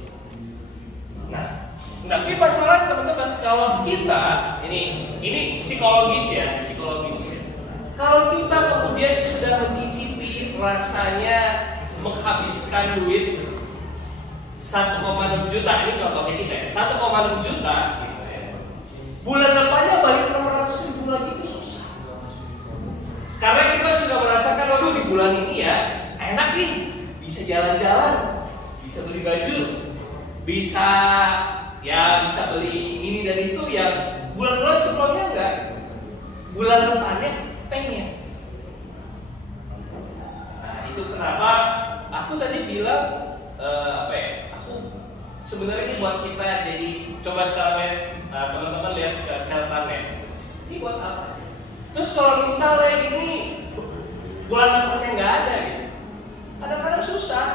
Nah, tapi masalah teman-teman, kalau kita ini psikologis ya, psikologis. Kalau kita kemudian sudah mencicipi rasanya menghabiskan duit 1,6 juta, ini contohnya kita ya, 1,6 juta gitu ya. Bulan depannya balik 600.000 lagi itu susah. Karena kita sudah merasakan, waduh di bulan ini ya enak nih, bisa jalan-jalan, bisa beli baju, bisa beli ini dan itu yang bulan-bulan sebelumnya enggak. Bulan depannya pengen. Nah, itu kenapa aku tadi bilang aku sebenarnya ini buat kita, jadi coba sekarang teman-teman lihat catatannya. Ini buat apa? Terus kalau misalnya ini bulan depannya nggak ada gitu, kadang-kadang susah.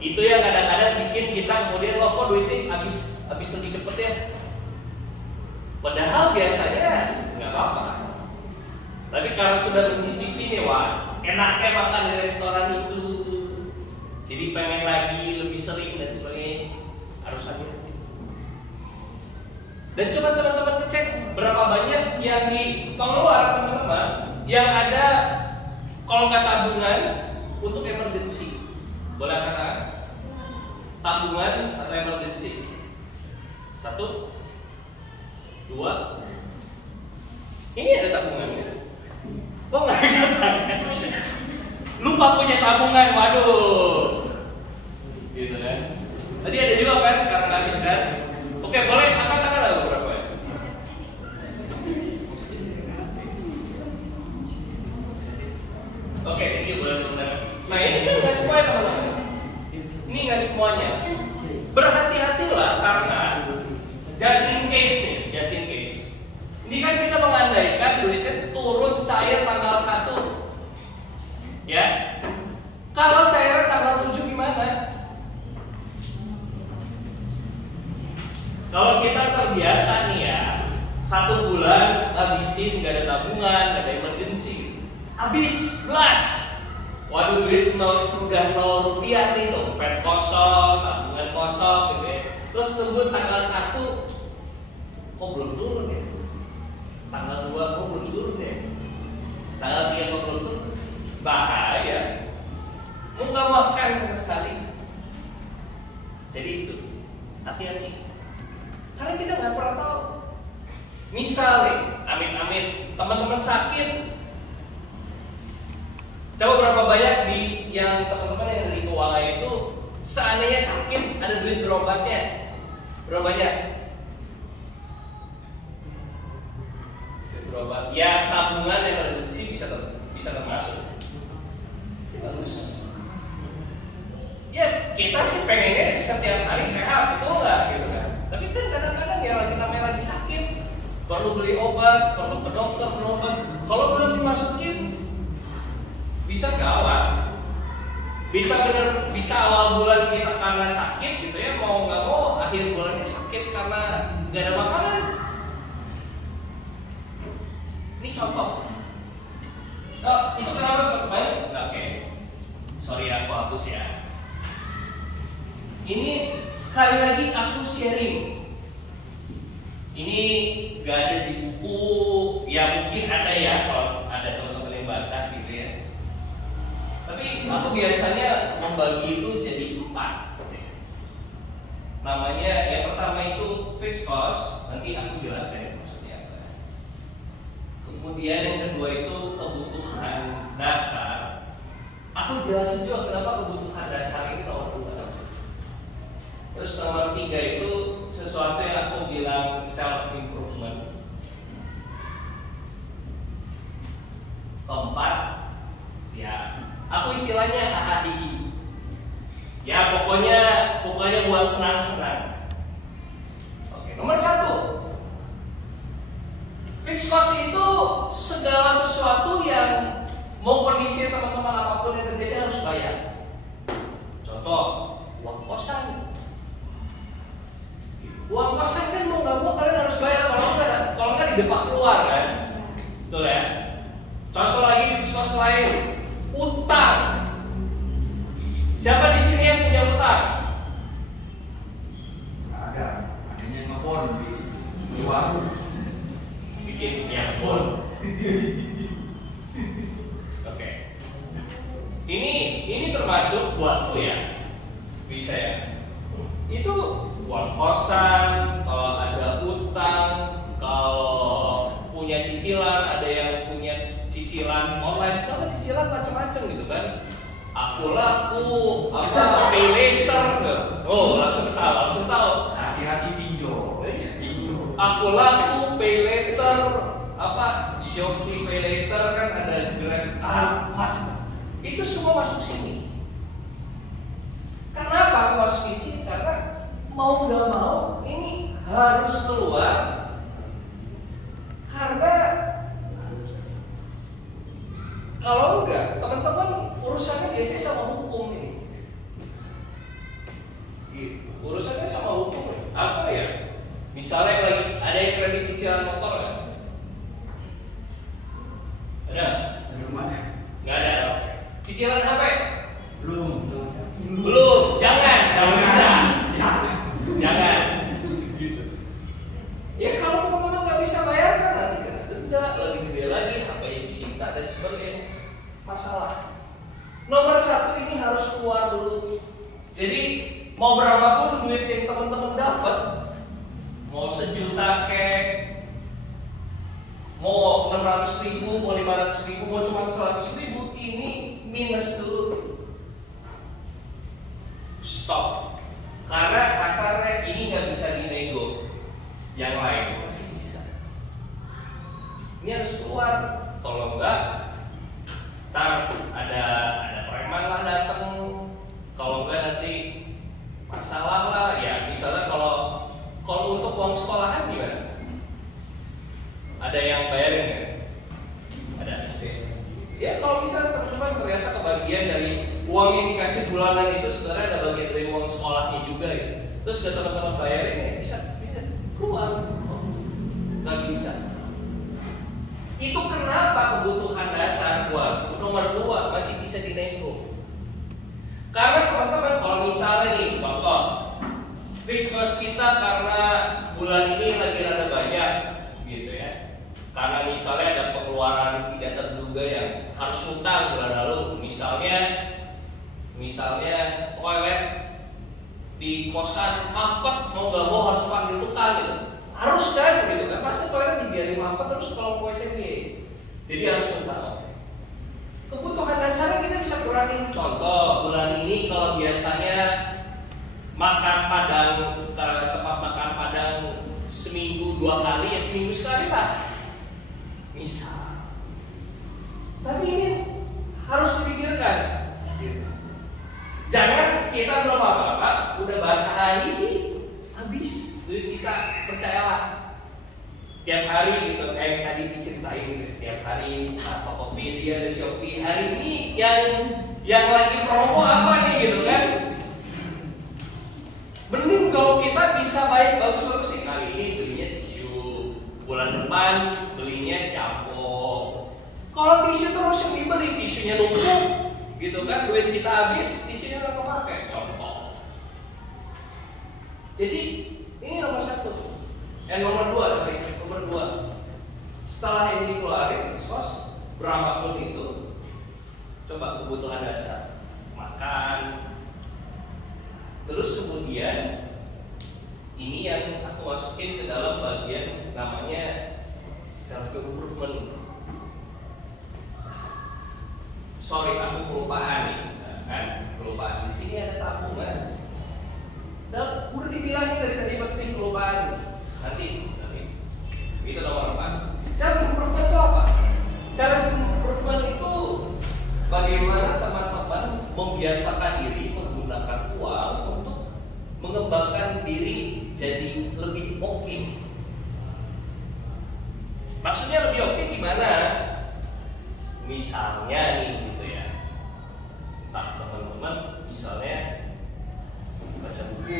Itu yang kadang-kadang bikin kita kemudian loh kok duitnya habis lebih cepet ya. Padahal biasanya nggak apa-apa. Tapi kalau sudah mencicipi nih, wah enaknya makan di restoran itu, jadi pengen lagi lebih sering dan sebagainya, harus hati-hati. Dan coba teman-teman ngecek berapa banyak yang di pengeluaran teman-teman yang ada kalau nggak tabungan untuk emergency. Boleh katakan tabungan atau emergency? 1, 2. Ini ada tabungannya. Kok nggak katakan? Lupa punya tabungan, waduh. Gitu kan? Tadi ada juga kan karena nggak habis kan? Oke, boleh angkat tangan lah berapa ya? Oke, ini boleh teman-teman. Nah ini kan nggak semuanya teman-teman. Ini nggak semuanya. Berhati-hatilah karena just in case nih, just in case. Ini kan kita mengandaikan duitnya turun cair tanggal 1. Ya. Kalau cairnya tanggal 7 gimana? Kalau kita terbiasa nih ya, 1 bulan habisin nggak ada tabungan, nggak ada emergency, habis blast. Waduh duit udah 0 rupiah nih, dompet kosong, tabungan kosong gitu ya. Terus tunggu tanggal 1, kok belum turun ya? Tanggal 2 kok belum turun ya? Tanggal 3 kok belum turun? Bahaya. Nggak makan sama sekali. Jadi itu, hati-hati. Karena kita nggak pernah tahu Misal nih, amit-amit teman-teman sakit. Coba berapa banyak yang teman-teman yang di keuangan itu seandainya sakit ada duit berobatnya? Berapa banyak? Duit berobat. Ya tabungan emergency bisa termasuk. Bagus. Ya kita sih pengennya setiap hari sehat, betul nggak gitu kan? Tapi kan kadang-kadang ya namanya lagi sakit, perlu beli obat, perlu ke dokter, berobat. Kalau belum dimasukin, bisa gawat. Bisa awal bulan kita karena sakit gitu ya, mau nggak mau akhir bulannya sakit karena nggak ada makanan. Ini contoh. Oh, itu kenapa baik? Oke. Sorry aku hapus ya. Ini sekali lagi aku sharing. Ini gak ada di buku, ya mungkin ada ya kalau ada teman-teman yang baca gitu ya. Tapi aku biasanya membagi itu jadi 4. Namanya yang pertama itu fixed cost, nanti aku jelasin maksudnya apa. Kemudian yang kedua itu kebutuhan dasar. Aku jelasin juga kenapa kebutuhan dasar ini nomor 2. Terus nomor 3 itu sesuatu yang aku bilang self improvement. Keempat, ya aku istilahnya HHI. Ya pokoknya buat senang-senang. Oke, nomor 1. Fixed cost itu segala sesuatu yang mau kondisi teman-teman apapun yang terjadi harus bayar. Contoh, uang kosan. Uang kosan kan mau nggak mau kalian harus bayar, kalau nggak didepak keluar kan, betul ya. Contoh lagi fixed cost lain, utang. Siapa di sini yang punya utang? Nggak ada, adanya ngebon di warung, Bikin yaspon. Oke. Ini termasuk waktu ya, bisa ya. Itu uang kosan, kalau ada utang, kalau punya cicilan, ada yang punya cicilan online, sekarang cicilan macam-macam gitu kan. Aku laku, pay later, oh langsung tahu. hati-hati pinjol. Aku laku, pay later, Shopee pay later kan ada Grab, macam. Itu semua masuk sini. Kenapa aku masuk sini? Karena mau nggak mau ini harus keluar karena kalau enggak teman-teman urusannya biasanya sama hukum ini. Urusannya sama hukum apa ya? Misalnya lagi ada yang kredit cicilan motor kan? Ada? Nggak ada. Cicilan HP? Belum. Jangan bisa. Jangan. Gitu. Ya kalau teman-teman nggak bisa bayar kan nanti kena denda, lagi gede lagi, HP yang disita dan sebagainya. Masalah. Nomor 1 ini harus keluar dulu. Jadi mau berapapun duit yang teman-teman dapat, mau 1 juta kek, mau 600.000, mau 500.000, mau cuma 100.000, ini minus dulu. Stop. Karena kasarnya ini nggak bisa dinego, yang lain masih bisa. Ini harus keluar. Kalau enggak, ntar ada preman lah datang. Kalau enggak nanti masalah lah. Ya misalnya kalau untuk uang sekolahan gimana? Ada yang bayarin kan? Ada. Ya kalau misalnya teman-teman ternyata kebagian dari uang yang dikasih bulanan itu sebenarnya ada bagian dari uang sekolahnya juga ya. Terus sudah teman-teman bayarin ya bisa keluar. Nggak bisa. Itu kenapa kebutuhan dasar buat nomor 2 masih bisa dinego. Karena teman-teman kalau misalnya nih contoh fixed cost kita karena bulan ini lagi rada banyak gitu ya. Karena misalnya ada pengeluaran tidak terduga yang harus ngutang bulan lalu, misalnya toilet di kosan mampet, mau nggak mau harus panggil tukang gitu. Harus kan gitu kan, masa kalian dibiarin mampet terus kalau mau SMP. Jadi harus tahu kebutuhan dasarnya kita bisa kurangin. Contoh bulan ini kalau biasanya makan padang, tempat makan padang seminggu 2 kali, ya seminggu sekali lah misal. Tapi ini harus dipikirkan gitu. Jangan kita belum apa-apa udah bahasa hari habis duit kita, percayalah. Tiap hari gitu, kayak tadi diceritain gitu, tiap hari Tokopedia dan Shopee, hari ini yang lagi promo apa nih gitu kan. Mending kalau kita bisa bagus sih, kali ini belinya tisu, bulan depan belinya shampoo. Kalau tisu terus yang dibeli, tisunya numpuk gitu kan, duit kita habis, tisunya nggak kepake, contoh. Jadi ini nomor 1. Nomor 2. Setelah ini dikeluarin sos, berapapun itu, coba kebutuhan dasar, makan. Terus kemudian ini yang aku masukin ke dalam bagian namanya self improvement. Sorry, aku kelupaan nih, kan? Kelupaan di sini ada tabungan. Dan udah dibilangin dari tadi penting kelupaan. Nanti itu nomor 4. Self improvement itu apa? Self improvement itu bagaimana teman-teman membiasakan diri menggunakan uang untuk mengembangkan diri jadi lebih oke. Maksudnya lebih oke gimana? Misalnya nih gitu ya, entah teman-teman misalnya baca buku,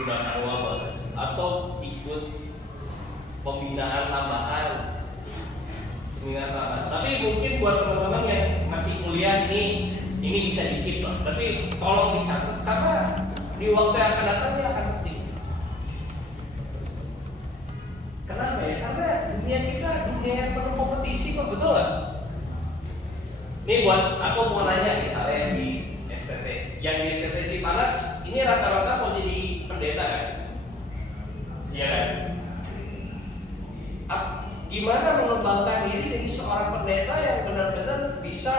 gunakan uang atau ikut pembinaan tambahan, seminar tambahan. Tapi mungkin buat teman-teman yang masih kuliah ini bisa dikit loh. Tapi tolong dicatat karena di waktu yang akan datang dia akan penting. Kenapa ya? Karena dunia kita dunia yang penuh kompetisi kok, betul nggak? Ini buat aku mau nanya misalnya di STT, yang di STT Cipanas ini rata-rata mau jadi pendeta kan? Iya kan? Gimana mengembangkan diri jadi seorang pendeta yang benar-benar bisa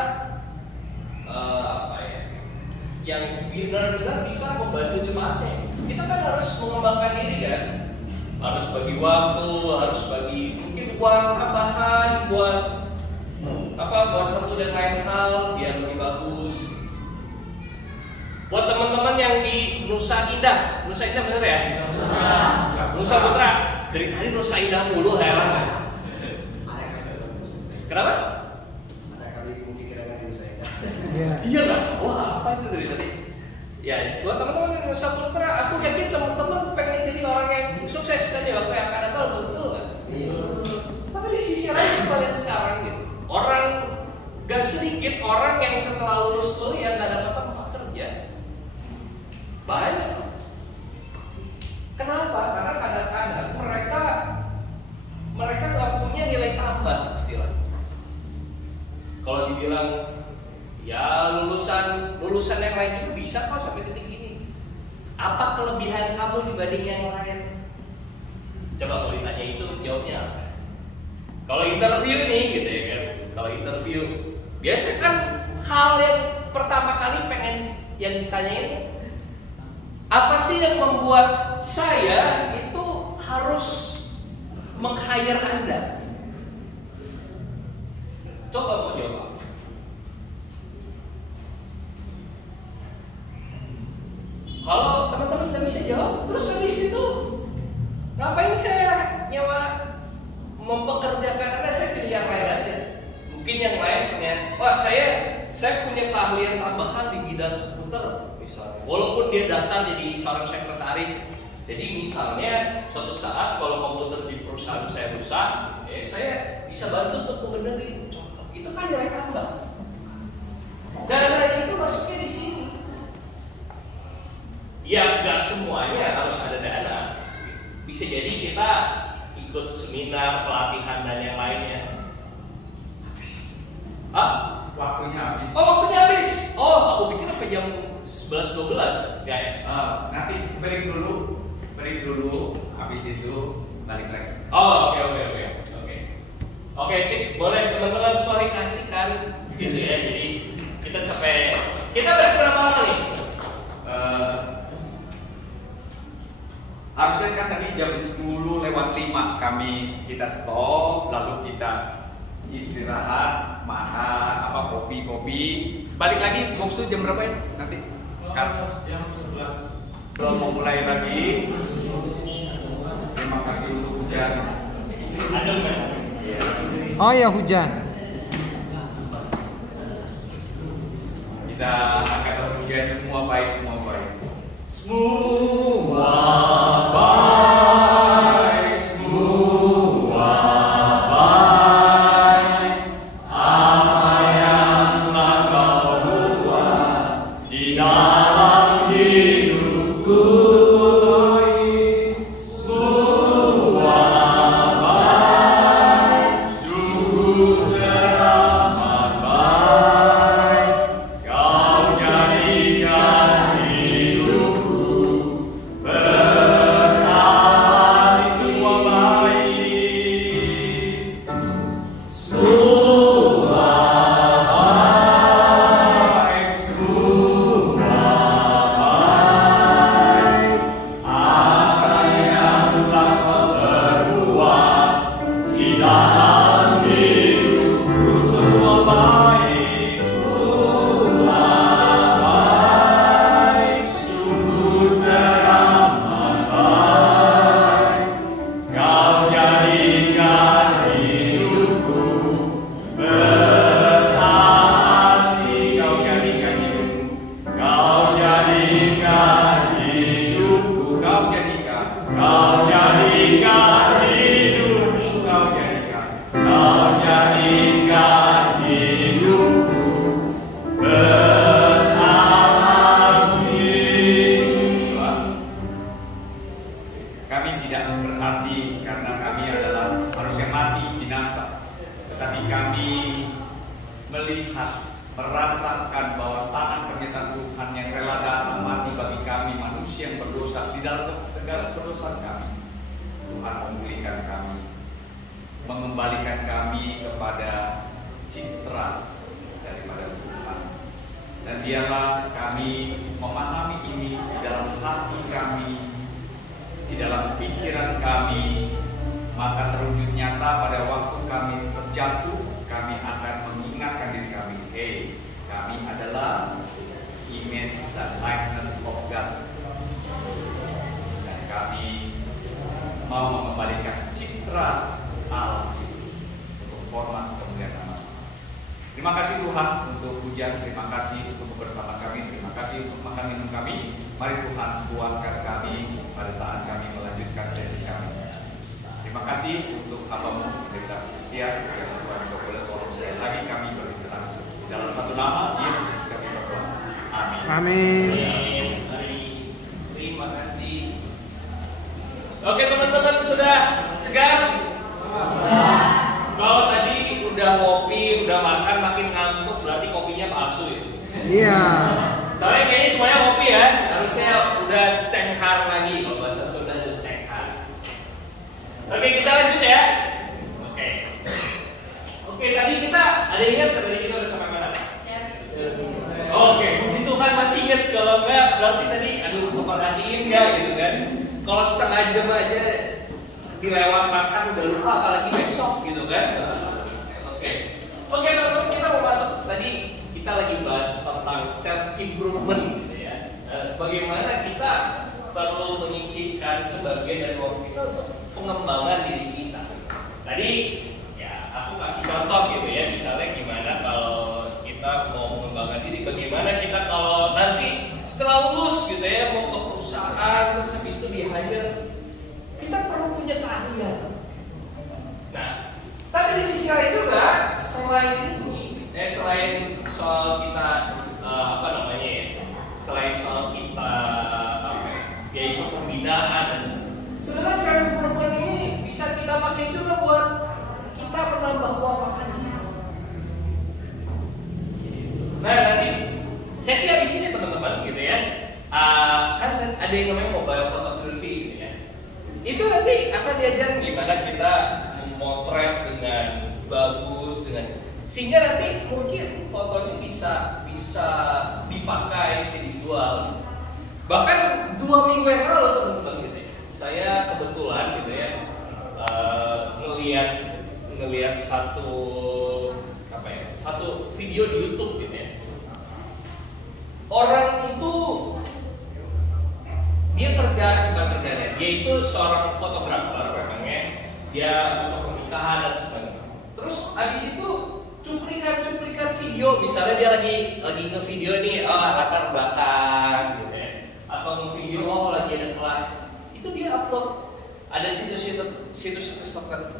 yang benar-benar bisa membantu jemaatnya? Kita kan harus mengembangkan diri kan? Harus bagi waktu, harus bagi mungkin uang tambahan buat buat satu dan lain hal biar lebih bagus. Buat teman-teman yang di Nusa Indah bener ya? Nusa Putra. Dari tadi Nusa Indah mulu heran. Kenapa? Ada kali mungkin kira-kira di Nusa Indah. Iya nggak? Wah apa itu dari tadi? Ya buat teman-teman yang Nusa Putra, aku yakin teman-teman pengen jadi orang yang sukses kan ya waktu yang akan datang, betul nggak? Tapi di sisi lain coba lihat sekarang gitu, orang gak sedikit orang yang setelah lulus kuliah nggak dapat tempat kerja. Banyak. Kenapa? Karena kadang-kadang mereka nggak punya nilai tambah istilahnya. Kalau dibilang ya lulusan yang lain juga bisa kok sampai titik ini. Apa kelebihan kamu dibanding yang lain? Coba kalau ditanya itu jawabnya apa? Kalau interview nih gitu ya kan. Kalau interview biasa kan hal yang pertama kali pengen yang ditanyain, apa sih yang membuat saya itu harus meng-hire Anda? Coba mau jawab. Kalau teman-teman nggak bisa jawab, terus habis itu ngapain saya nyewa mempekerjakan Anda? Saya pilih yang lain aja. Mungkin yang lain punya, wah saya punya keahlian tambahan di bidang komputer misalnya. Walaupun dia daftar jadi seorang sekretaris. Jadi misalnya suatu saat kalau komputer di perusahaan saya rusak, saya bisa bantu untuk membenerin. Itu kan nilai tambah. Dana itu masuknya di sini. Ya nggak semuanya harus ada dana. Bisa jadi kita ikut seminar, pelatihan dan yang lainnya. Waktunya habis. Oh waktunya habis. Oh aku pikir sampai jam 11-12 ya. Nanti break dulu break dulu, habis itu balik lagi. Oh, oke, sip, boleh teman-teman, sorry kasihkan gitu ya. Jadi kita sampai kita break berapa lama nih? Harusnya kan tadi jam 10:05 kita stop, lalu kita istirahat, makan apa kopi, balik lagi boksu jam berapa ya nanti? Sekarang jam 11. belum mau mulai lagi. Terima kasih untuk hujan. Adem kan? Oh ya hujan. Kita akan berhujan semua baik. Semua baik. Apa yang telah kau buat di dalam hidupku, semua baik, sungguh teramat baik. Kau jadikan hidupku berarti semua baik. Semua baik, semua baik. Apa yang telah kau perbuat di dalam hidupku, semua baik, semua baik, sungguh teramat baik. Kau jadikan hidupku berarti, kau jadikan hidupku, kau jadikan hidupku, kau jadikan hidupku, kau jadikan hidupku berarti. Kami tidak berarti karena kami adalah manusia mati binasa, tetapi kami melihat, merasakan bahwa tangan penyertaan Tuhan yang rela datang mati bagi kami manusia yang berdosa. Di dalam segala kedosaan kami, Tuhan memulihkan kami, mengembalikan kami kepada citra daripada Tuhan. Dan biarlah kami memahami ini di dalam hati kami, di dalam pikiran kami, maka terwujud nyata pada waktu kami terjatuh, kami akan mengingatkan diri kami, kami adalah image dan likeness of God, dan kami mau mengembalikan citra Allah untuk hormat kemuliaan nama. Terima kasih Tuhan untuk hujan, terima kasih untuk kebersamaan kami, terima kasih untuk makan minum kami. Mari Tuhan kuatkan kami pada saat kami melanjutkan sesi kami. Terima kasih untuk hambamu Pendeta Christian yang Tuhan juga boleh tolong sekali lagi kami berinteraksi dalam satu nama Yesus kami berdoa. Amin. Amin. Terima kasih. Oke teman-teman, sudah segar? Kalau tadi udah kopi, udah makan, makin ngantuk, berarti kopinya palsu ya? Iya. Soalnya kayaknya semuanya kopi ya, harusnya udah cenghar lagi, kalau bahasa Sunda itu cenghar. Oke, kita lanjut ya. Oke, tadi kita ada ingat tadi kita udah sampai mana? Oke, puji Tuhan masih ingat, kalau enggak berarti tadi aduh keperhatiin enggak gitu kan. Kalau setengah jam aja dilewat makan udah lupa, apalagi besok gitu kan. Oke, teman-teman, kita mau masuk, tadi kita lagi bahas tentang self improvement gitu ya. Bagaimana kita perlu menyisihkan sebagian dari waktu kita untuk pengembangan diri kita. Tadi ya aku kasih contoh gitu ya, misalnya gimana kalau kita mau mengembangkan diri, bagaimana kita kalau nanti setelah lulus gitu ya mau ke perusahaan terus habis itu di hire, kita perlu punya keahlian. Nah, tapi di sisi lain juga selain ini, selain soal kita selain soal kita yaitu pembinaan dan sebenarnya self improvement ini bisa kita pakai juga buat kita menambah uang makan. Nah nanti sesi habis ini teman-teman gitu ya, kan ada yang namanya mobile photography gitu ya. Itu nanti akan diajarin gimana kita memotret dengan bagus, dengan sehingga nanti mungkin fotonya bisa dipakai, bisa dijual. Bahkan 2 minggu yang lalu teman-teman gitu ya, saya kebetulan gitu ya ngelihat satu video di YouTube gitu ya. Orang itu dia itu seorang fotografer memangnya, dia untuk pernikahan dan sebagainya. Terus abis itu cuplikan video, misalnya dia lagi nge-video nih latar belakang gitu ya, atau nge-video lagi ada kelas, itu dia upload. Ada situs tertentu.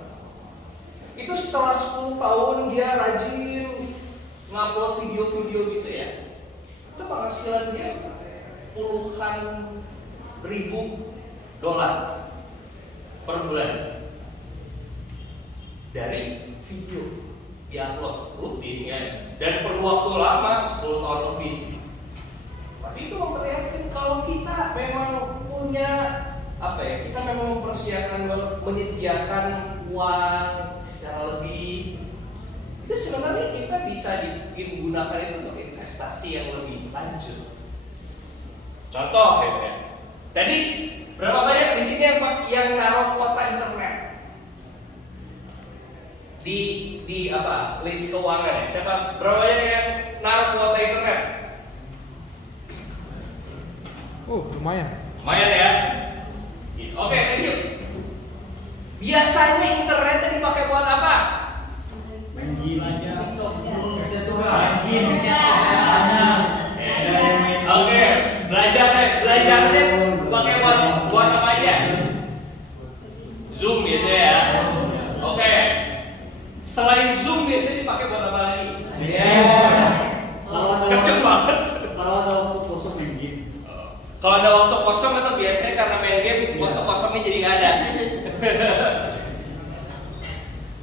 Itu setelah 10 tahun dia rajin ngupload video-video gitu ya, itu penghasilan dia puluhan ribu dolar per bulan dari video diupload rutin ya, dan perlu waktu lama 10 tahun lebih. Tapi itu memperlihatkan kalau kita memang punya kita memang menyediakan uang secara lebih, itu sebenarnya kita bisa digunakan itu untuk investasi yang lebih lanjut. Contoh ya. Tadi berapa banyak di sini yang naruh kuota internet di list keuangan ya? Siapa berapa banyak yang naruh kuota internet? Lumayan ya. Oke, thank you. Biasanya internetnya dipakai buat apa? Main game aja. Oke, belajarnya pakai buat apa aja? Zoom biasanya ya. Oke. Selain Zoom biasanya dipakai buat apa lagi? Kenceng banget. Kalau ada waktu kosong main game. Kalau ada waktu kosong atau biasanya karena main game waktu kosongnya jadi nggak ada.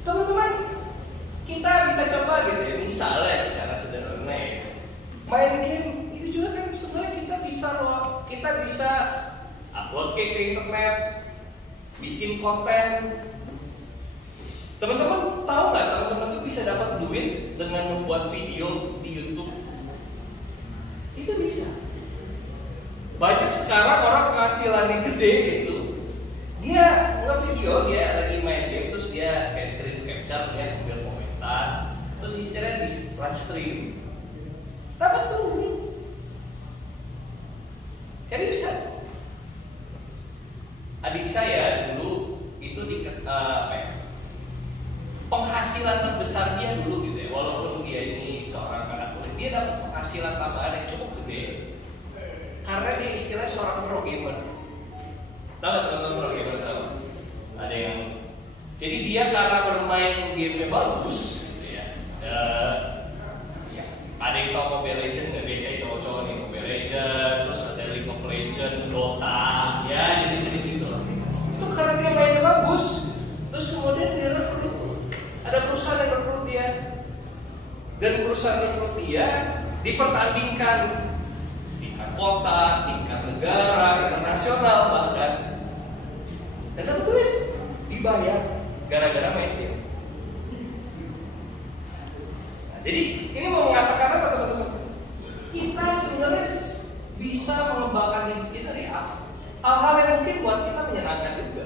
Teman-teman, kita bisa coba gitu ya, misalnya secara sederhana ya, main game itu juga kan sebenarnya kita bisa upload ke internet, bikin konten. Teman-teman tahu nggak, teman-teman itu bisa dapat duit dengan membuat video di YouTube? Itu bisa. Banyak sekarang orang penghasilannya gede gitu. Dia nge-video, dia lagi main game, terus dia kayak screen capture, dia ambil komentar, terus istilahnya di live stream, dapat duit. Seriusan. Adik saya dulu itu penghasilan terbesar dia dulu gitu ya, walaupun dia ini seorang anak kuliah, dia dapat penghasilan tambahan yang cukup gede karena dia istilahnya seorang pro gamer. Tahu nggak teman-teman pro gamer? Tahu? Ada yang jadi dia karena bermain game bagus gitu ya. Ada yang tahu Mobile Legends nggak? Biasanya cowok-cowok nih Mobile Legends, terus ada League of Legends, Dota, ya jenis-jenis itu. Itu karena dia mainnya bagus, terus kemudian dia rekrut. Ada perusahaan yang rekrut dia, dan perusahaan rekrut dia dipertandingkan tingkat kota, tingkat negara, internasional bahkan. Dan dapat duit, dibayar gara-gara main game. Nah, jadi ini mau mengatakan apa teman-teman? Kita sebenarnya bisa mengembangkan diri kita dari apa? Hal-hal yang mungkin buat kita menyenangkan juga.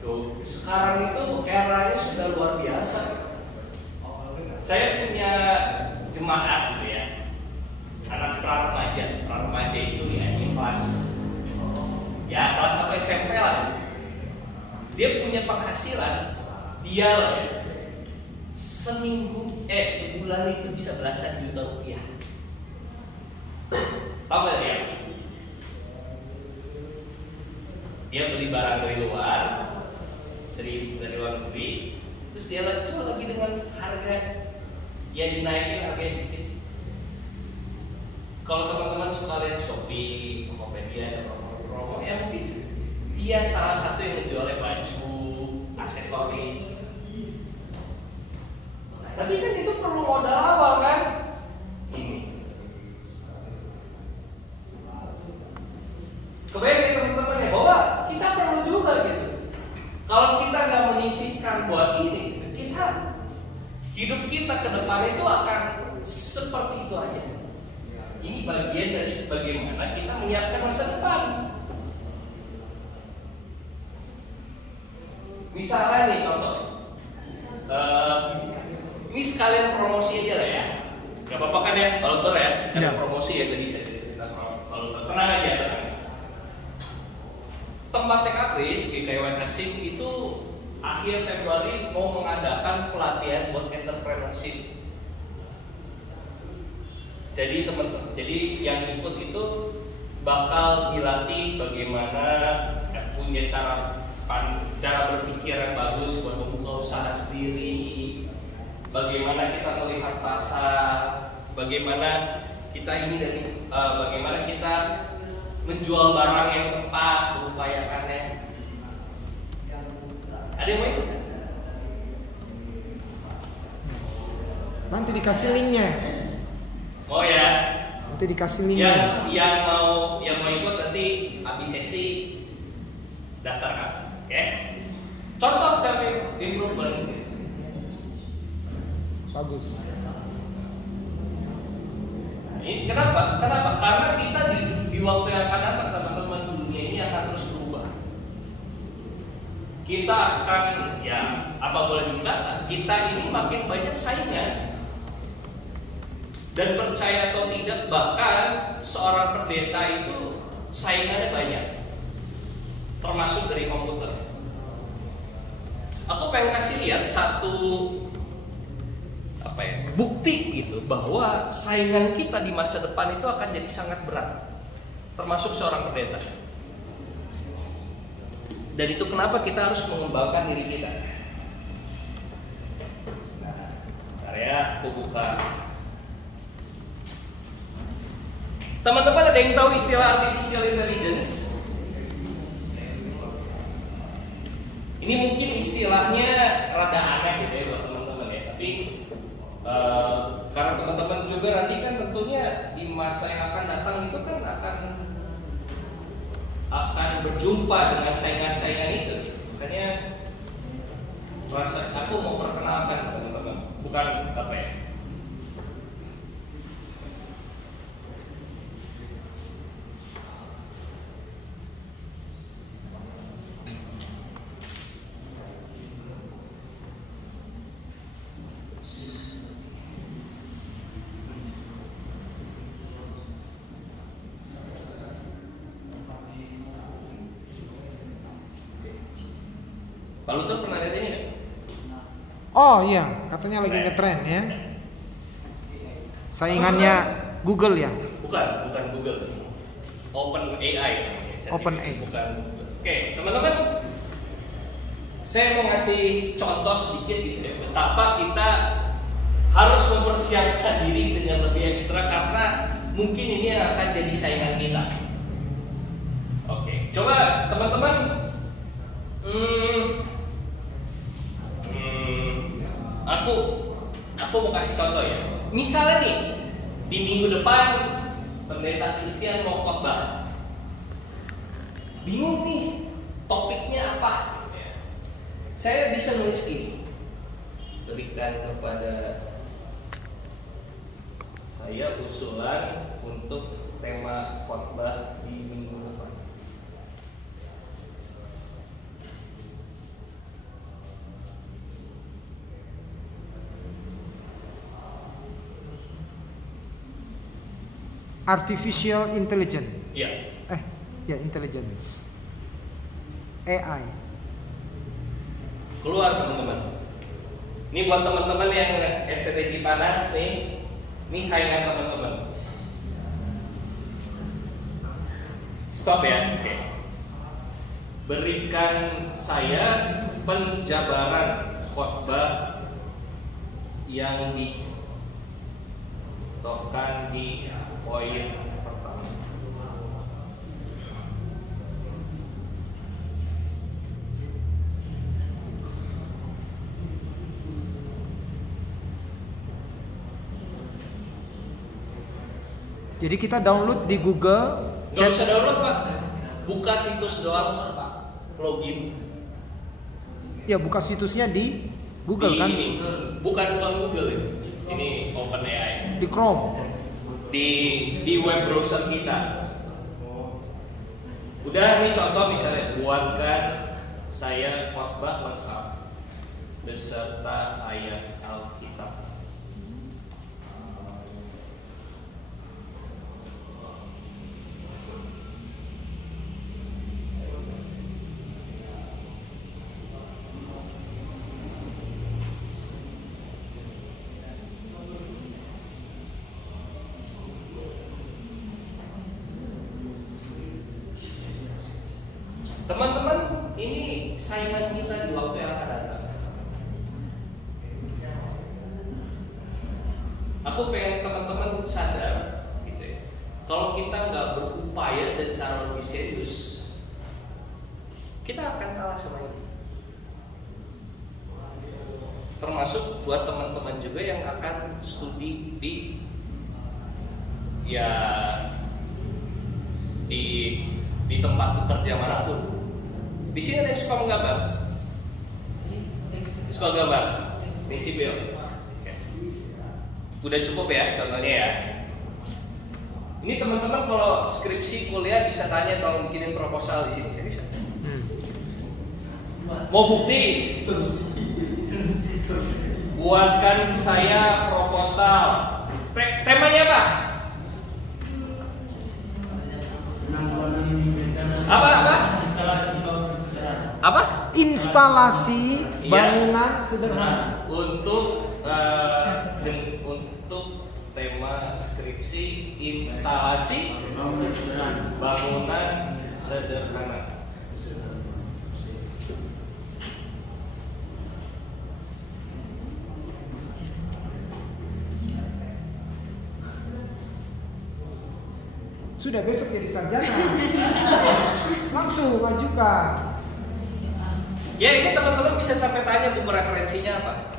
Tuh, sekarang itu eranya sudah luar biasa. Saya punya jemaat gitu ya, anak pra-remaja itu ya ini kelas 1 SMP lah. Dia punya penghasilan, dia lah ya, sebulan itu bisa belasan juta rupiah. Tahu nggak ya? Dia beli barang dari luar, dari luar negeri, terus dia jual lagi dengan harga ya dinaikin harganya dikit. Kalau teman-teman suka lihat Shopee, Tokopedia, ada promo-promo, ya mungkin dia salah satu yang menjualnya baju, aksesoris. Tapi kan itu perlu modal awal kan? Ini. Kebayang teman-teman ya bahwa kita perlu juga Kalau kita nggak menyisihkan buat ini, kita hidup kita ke depan itu akan seperti itu aja. Ini bagian dari bagaimana kita menyiapkan masa depan. Misalnya nih contoh, ini sekalian promosi aja lah ya. Gak apa-apa kan ya, valuter ya, sekalian promosi ya tadi saya cerita valuter. Tenang aja, tenang. Tempat TK Kris, GKW Kasih itu akhir Februari mau mengadakan pelatihan buat entrepreneurship. Jadi teman-teman, jadi yang ikut itu bakal dilatih bagaimana punya cara berpikir yang bagus buat membuka usaha sendiri, bagaimana kita melihat pasar, bagaimana kita bagaimana kita menjual barang yang tepat, mengupayakannya. Ada yang mau ikut? Nanti dikasih linknya. Oh ya. Nanti dikasih linknya. Yang mau ikut nanti habis sesi daftarkan. Oke. Contoh self improvement. Bagus. Ini kenapa? Karena kita di waktu yang akan datang, teman-teman, dunia ini akan terus berubah. Kita akan, ya apa boleh dikatakan, kita ini makin banyak saingan. Dan percaya atau tidak, bahkan seorang pendeta itu saingannya banyak, termasuk dari komputer. Aku pengen kasih lihat satu bukti gitu bahwa saingan kita di masa depan itu akan jadi sangat berat, termasuk seorang pendeta. Dan itu kenapa kita harus mengembangkan diri kita. Nah, ya, aku buka. Teman-teman ada yang tahu istilah artificial intelligence? Ini mungkin istilahnya rada aneh gitu ya buat teman-teman ya, tapi karena teman-teman juga nanti kan tentunya di masa yang akan datang itu kan akan berjumpa dengan saingan-saingan itu. Makanya aku mau perkenalkan teman-teman, bukan apa ya. Pak Luther pernah lihat ini nggak? Oh iya, katanya lagi ngetren ya. Saingannya Google ya? Bukan Google. Open AI. Open AI. Bukan Google. Oke, teman-teman, saya mau ngasih contoh sedikit gitu ya, betapa kita harus mempersiapkan diri dengan lebih ekstra karena mungkin ini akan jadi saingan kita. Oke, coba teman-teman. Aku mau kasih contoh ya. Misalnya nih, di minggu depan pendeta Kristen mau khotbah. Bingung nih, topiknya apa? Saya bisa nulis gini. Berikan kepada saya usulan untuk tema khotbah di minggu depan. Artificial intelligence. Iya. Ya intelligence. AI. Keluar teman-teman. Ini buat teman-teman yang STT Cipanas nih. Ini saingan teman-teman. Stop ya. Oke. Berikan saya penjabaran khotbah yang ditokkan di poin pertama. Jadi kita download di Google. Nggak usah download Pak, buka situs doang, login. Ya buka situsnya di Google kan? Ini bukan Google ini OpenAI Di Chrome. di web browser kita. Udah, ini contoh misalnya buatkan saya khotbah lengkap beserta ayat Alkitab. Teman-teman, ini saingan kita di waktu yang akan datang. Aku pengen teman-teman sadar, gitu ya. Kalau kita nggak berupaya secara lebih serius, kita akan kalah sama ini. Termasuk buat teman-teman juga yang akan studi di tempat kerja manapun. Di sini ada yang suka menggambar. Suka gambar. Ini sipil. Oke. Udah cukup ya contohnya ya. Ini teman-teman kalau skripsi kuliah bisa tanya tolong bikinin proposal di sini. Saya bisa. Mau bukti? Buatkan saya proposal. Temanya apa? Apa? Instalasi bangunan sederhana. Untuk tema skripsi instalasi bangunan sederhana. Sudah besok jadi sarjana. Langsung ajukan. Ya, ini teman-teman bisa sampai tanya buku referensinya apa.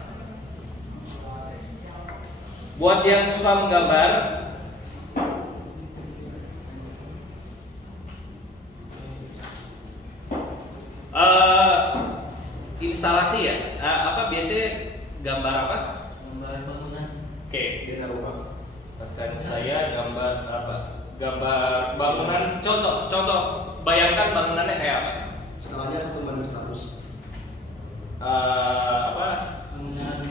Buat yang suka menggambar, instalasi ya. Apa biasanya gambar apa? Gambar bangunan. Oke, akan saya gambar apa? Gambar bangunan. Contoh. Bayangkan bangunannya kayak apa? Skalanya 1/100. Apa? Bangunan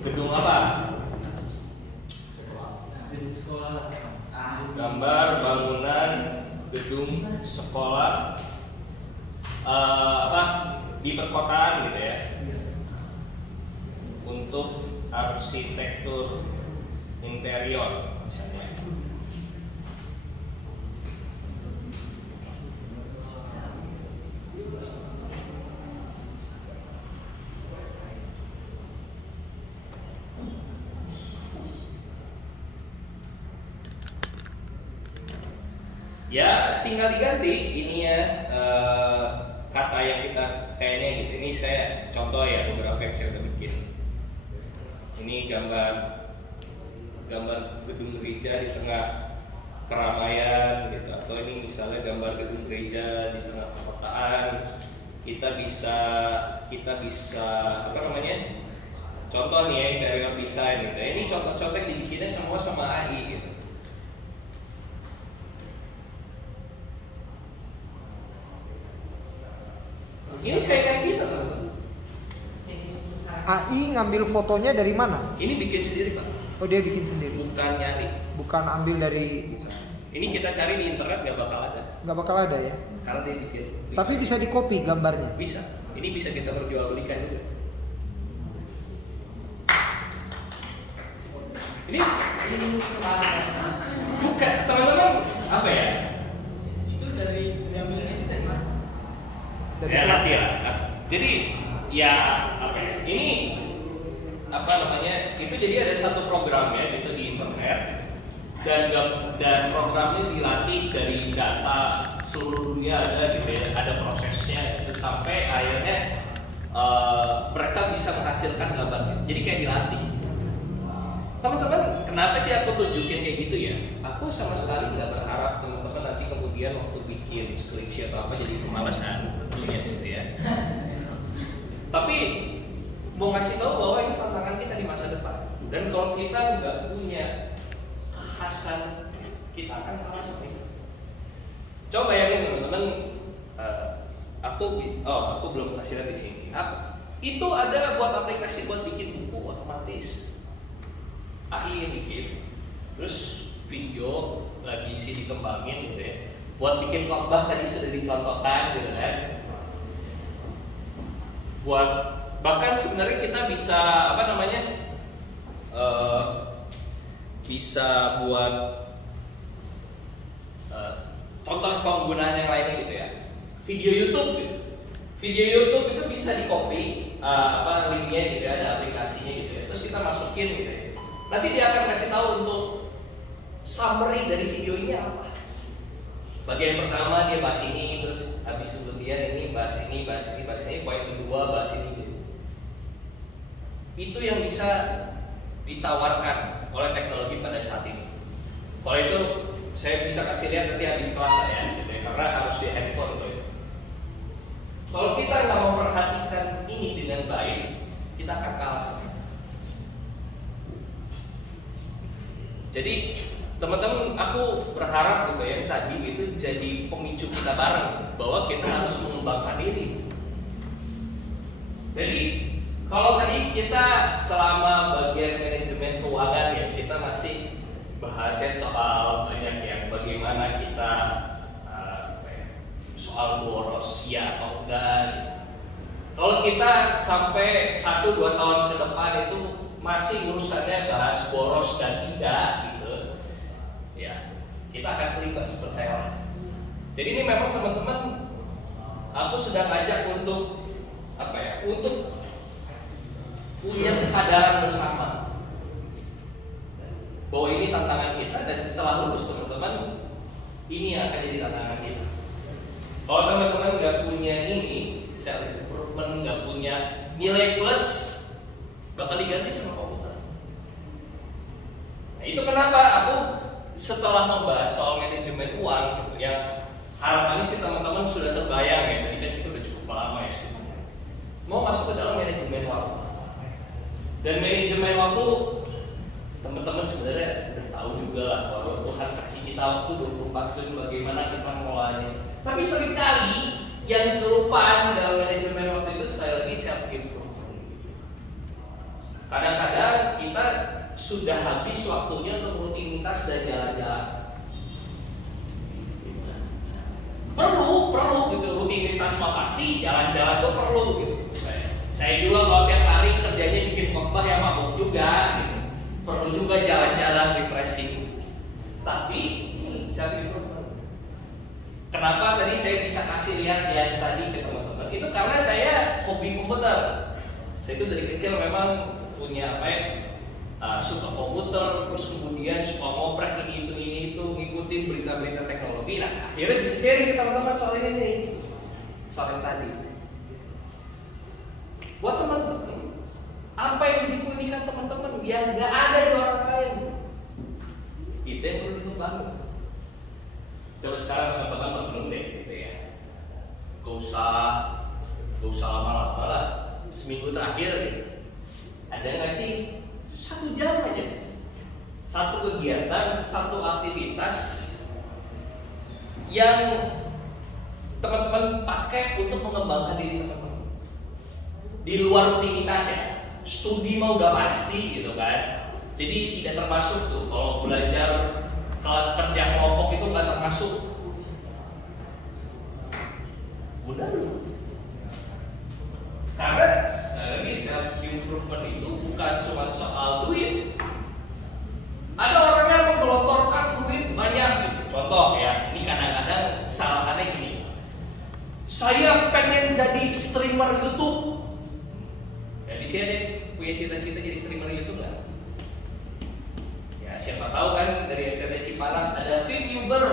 Gedung apa? gedung sekolah. Gambar bangunan gedung sekolah apa di perkotaan gitu ya. Untuk arsitektur interior misalnya. Ya tinggal diganti ini ya kata yang kita kayaknya gitu. Ini saya contoh ya beberapa yang saya udah bikin. Ini gambar gedung gereja di tengah keramaian gitu, atau ini misalnya gambar gedung gereja di tengah perkotaan. Kita bisa apa namanya? Contoh nih ya interior design gitu. Ini contoh-contoh yang dibikinnya semua sama AI gitu. Ini saingan kita teman-teman. AI ngambil fotonya dari mana? Ini bikin sendiri Pak. Oh dia bikin sendiri. Bukan nyari. Bukan ambil dari. Ini kita cari di internet nggak bakal ada. Nggak bakal ada ya. Karena dia bikin. Tapi bisa di copy gambarnya. Bisa. Ini bisa kita perjualbelikan juga. Ini bukan teman-teman apa ya? Itu dari diambilnya itu dari mana? Ya nanti lah. Jadi ya apa ya? Ini apa namanya? Itu jadi ada satu program ya gitu di internet dan programnya dilatih dari data seluruh dunia ada gitu ya, ada prosesnya gitu, sampai akhirnya mereka bisa menghasilkan gambarnya. Jadi kayak dilatih. teman-teman, kenapa sih aku tunjukin kayak gitu ya? Aku sama sekali nggak berharap teman-teman nanti kemudian waktu bikin skripsi atau apa jadi kemalasan, tentunya gitu ya. Tapi mau ngasih tahu bahwa ini tantangan kita di masa depan. Dan kalau kita nggak punya kekhasan, kita akan kalah sama itu. Coba bayangin teman-teman, aku belum kasih lihat di sini. Itu ada buat aplikasi buat bikin buku otomatis. AI yang bikin, terus video lagi sih dikembangin gitu ya. Buat bikin khotbah tadi sudah dicontohkan gitu kan. Buat bahkan sebenarnya kita bisa bisa buat contoh penggunaan yang lainnya gitu ya. Video YouTube gitu. Video YouTube itu bisa di copy linknya gitu ya, ada aplikasinya gitu ya. Terus kita masukin gitu ya. Nanti dia akan kasih tahu untuk summary dari video ini apa. Bagian pertama dia bahas ini, terus habis kemudian ini bahas ini, poin kedua bahas ini gitu. Itu yang bisa ditawarkan oleh teknologi pada saat ini. Kalau itu saya bisa kasih lihat nanti habis kelas saya, gitu ya, karena harus di handphone tuh. Kalau kita nggak memperhatikan ini dengan baik, kita akan kalah sama itu. Jadi teman-teman, aku berharap gitu ya tadi itu jadi pemicu kita bareng bahwa kita harus mengembangkan diri. Jadi kalau tadi kita selama bagian manajemen keuangan ya, kita masih bahasnya soal banyak yang bagaimana kita soal boros ya atau enggak. Kalau kita sampai 1-2 tahun ke depan itu masih urusannya bahas boros dan tidak gitu, ya kita akan kelibas, percayalah. Jadi ini memang teman-teman, aku sedang ngajak untuk untuk punya kesadaran bersama bahwa ini tantangan kita, dan setelah lulus teman-teman, ini akan jadi tantangan kita. Kalau teman-teman nggak punya ini self improvement, nggak punya nilai plus, bakal diganti sama komputer. Nah, itu kenapa aku setelah membahas soal manajemen uang, yang harapannya sih teman-teman sudah terbayang ya, tadi kan itu udah cukup lama ya sebenarnya. Mau masuk ke dalam manajemen waktu. Dan manajemen waktu, teman-teman sebenarnya udah tahu juga lah bahwa Tuhan kasih kita waktu 24 jam, bagaimana kita mengelolanya. Tapi seringkali yang kelupaan dalam manajemen waktu itu sekali lagi self improvement. Kadang-kadang kita sudah habis waktunya untuk rutinitas dan jalan-jalan. Perlu gitu, rutinitas makasih, jalan-jalan tuh perlu gitu. Saya juga kalau tiap hari kerjanya bikin khotbah ya mabuk juga gitu. Perlu juga jalan-jalan refreshing. Tapi self improvement. Kenapa tadi saya bisa kasih lihat yang tadi ke teman-teman? Itu karena saya hobi komputer. Saya itu dari kecil memang punya suka komputer, terus kemudian suka ngoprek ini itu, ngikutin berita-berita teknologi. Nah, akhirnya bisa sharing ke teman-teman soal ini nih, soal yang tadi. Buat teman-teman, apa yang jadi keunikan teman-teman yang nggak ada di orang lain, itu yang perlu dikembangkan. Terus sekarang teman-teman belum deh, gitu ya. Gak usah lama-lama lah. Seminggu terakhir gitu. Ada nggak sih 1 jam aja, satu kegiatan, satu aktivitas yang teman-teman pakai untuk mengembangkan diri teman-teman di luar rutinitas ya. Studi mah udah pasti gitu kan, jadi tidak termasuk tuh kalau belajar, kalau kerja kelompok itu nggak termasuk. Udah dulu. Karena sekali lagi self improvement itu bukan cuma soal duit. Ada orang yang menggelontorkan duit banyak gitu. Contoh ya, ini kadang-kadang salahannya gini. Saya pengen jadi streamer YouTube. Ya di sini ada punya cita-cita jadi streamer YouTube nggak? Ya siapa tahu kan dari STT Cipanas ada VTuber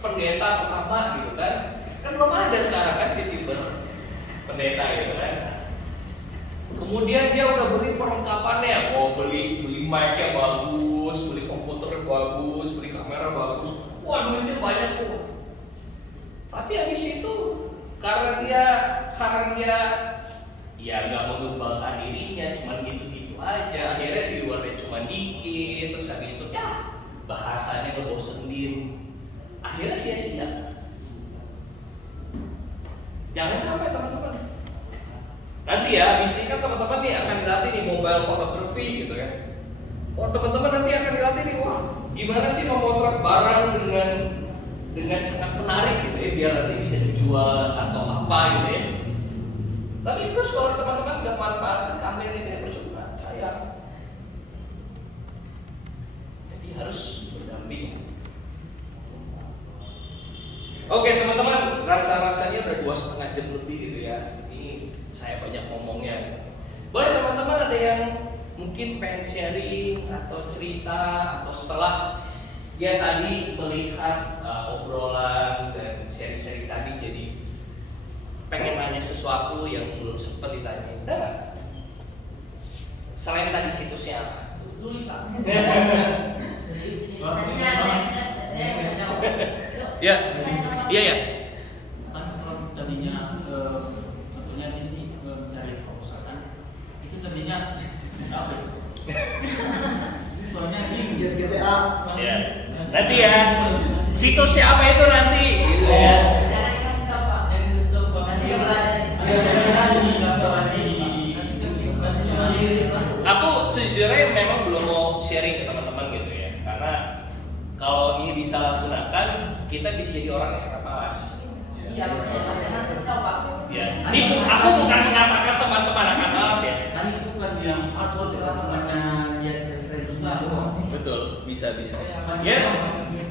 pendeta pertama gitu kan? Kan belum ada sekarang kan VTuber pendeta gitu kan? Kemudian dia udah beli perlengkapannya, mau beli mic-nya bagus, beli komputer bagus, beli kamera bagus. Wah, duitnya banyak kok. Tapi habis itu karena dia ya nggak mengembangkan dirinya, cuma gitu-gitu aja. Akhirnya viewernya cuma dikit, terus habis itu ya bahasanya ngebosenin. Akhirnya sia-sia. Jangan sampai teman-teman. Nanti ya, habis ini kan teman-teman nih akan dilatih nih mobile photography gitu ya. Wah, teman-teman nanti akan dilatih nih, wah gimana sih memotret barang dengan sangat menarik gitu ya, biar nanti bisa dijual atau apa gitu ya. Tapi terus kalau teman-teman nggak manfaatkan keahlian itu ya percuma, sayang. Jadi harus berdamping. Oke teman-teman, rasa-rasanya udah 2,5 jam lebih gitu ya. Ini saya banyak ngomongnya. Boleh teman-teman ada yang mungkin pengen sharing atau cerita atau setelah ya tadi melihat obrolan dan sharing-sharing tadi jadi pengen nanya sesuatu yang belum sempat ditanya. Udah nggak? Selain tadi situsnya apa? Sulit Pak. Ya, iya. Kan kalau tadinya tentunya ini mencari perpustakaan itu tadinya apa? Soalnya ini GTA. Ya. Nanti ya, situsnya apa itu nanti, gitu ya. Jangan dikasih tahu Pak. Jangan dikasih tahu Pak. Nanti dia Aku sejujurnya memang belum mau sharing ke teman-teman gitu ya, karena kalau ini disalahgunakan kita bisa jadi orang yang sangat malas. Iya, jangan kasih tahu Pak. Ya, ini aku bukan mengatakan teman-teman akan malas ya. kan itu kan yang hardware teman-temannya dia referensinya doang. Betul, bisa. Ya,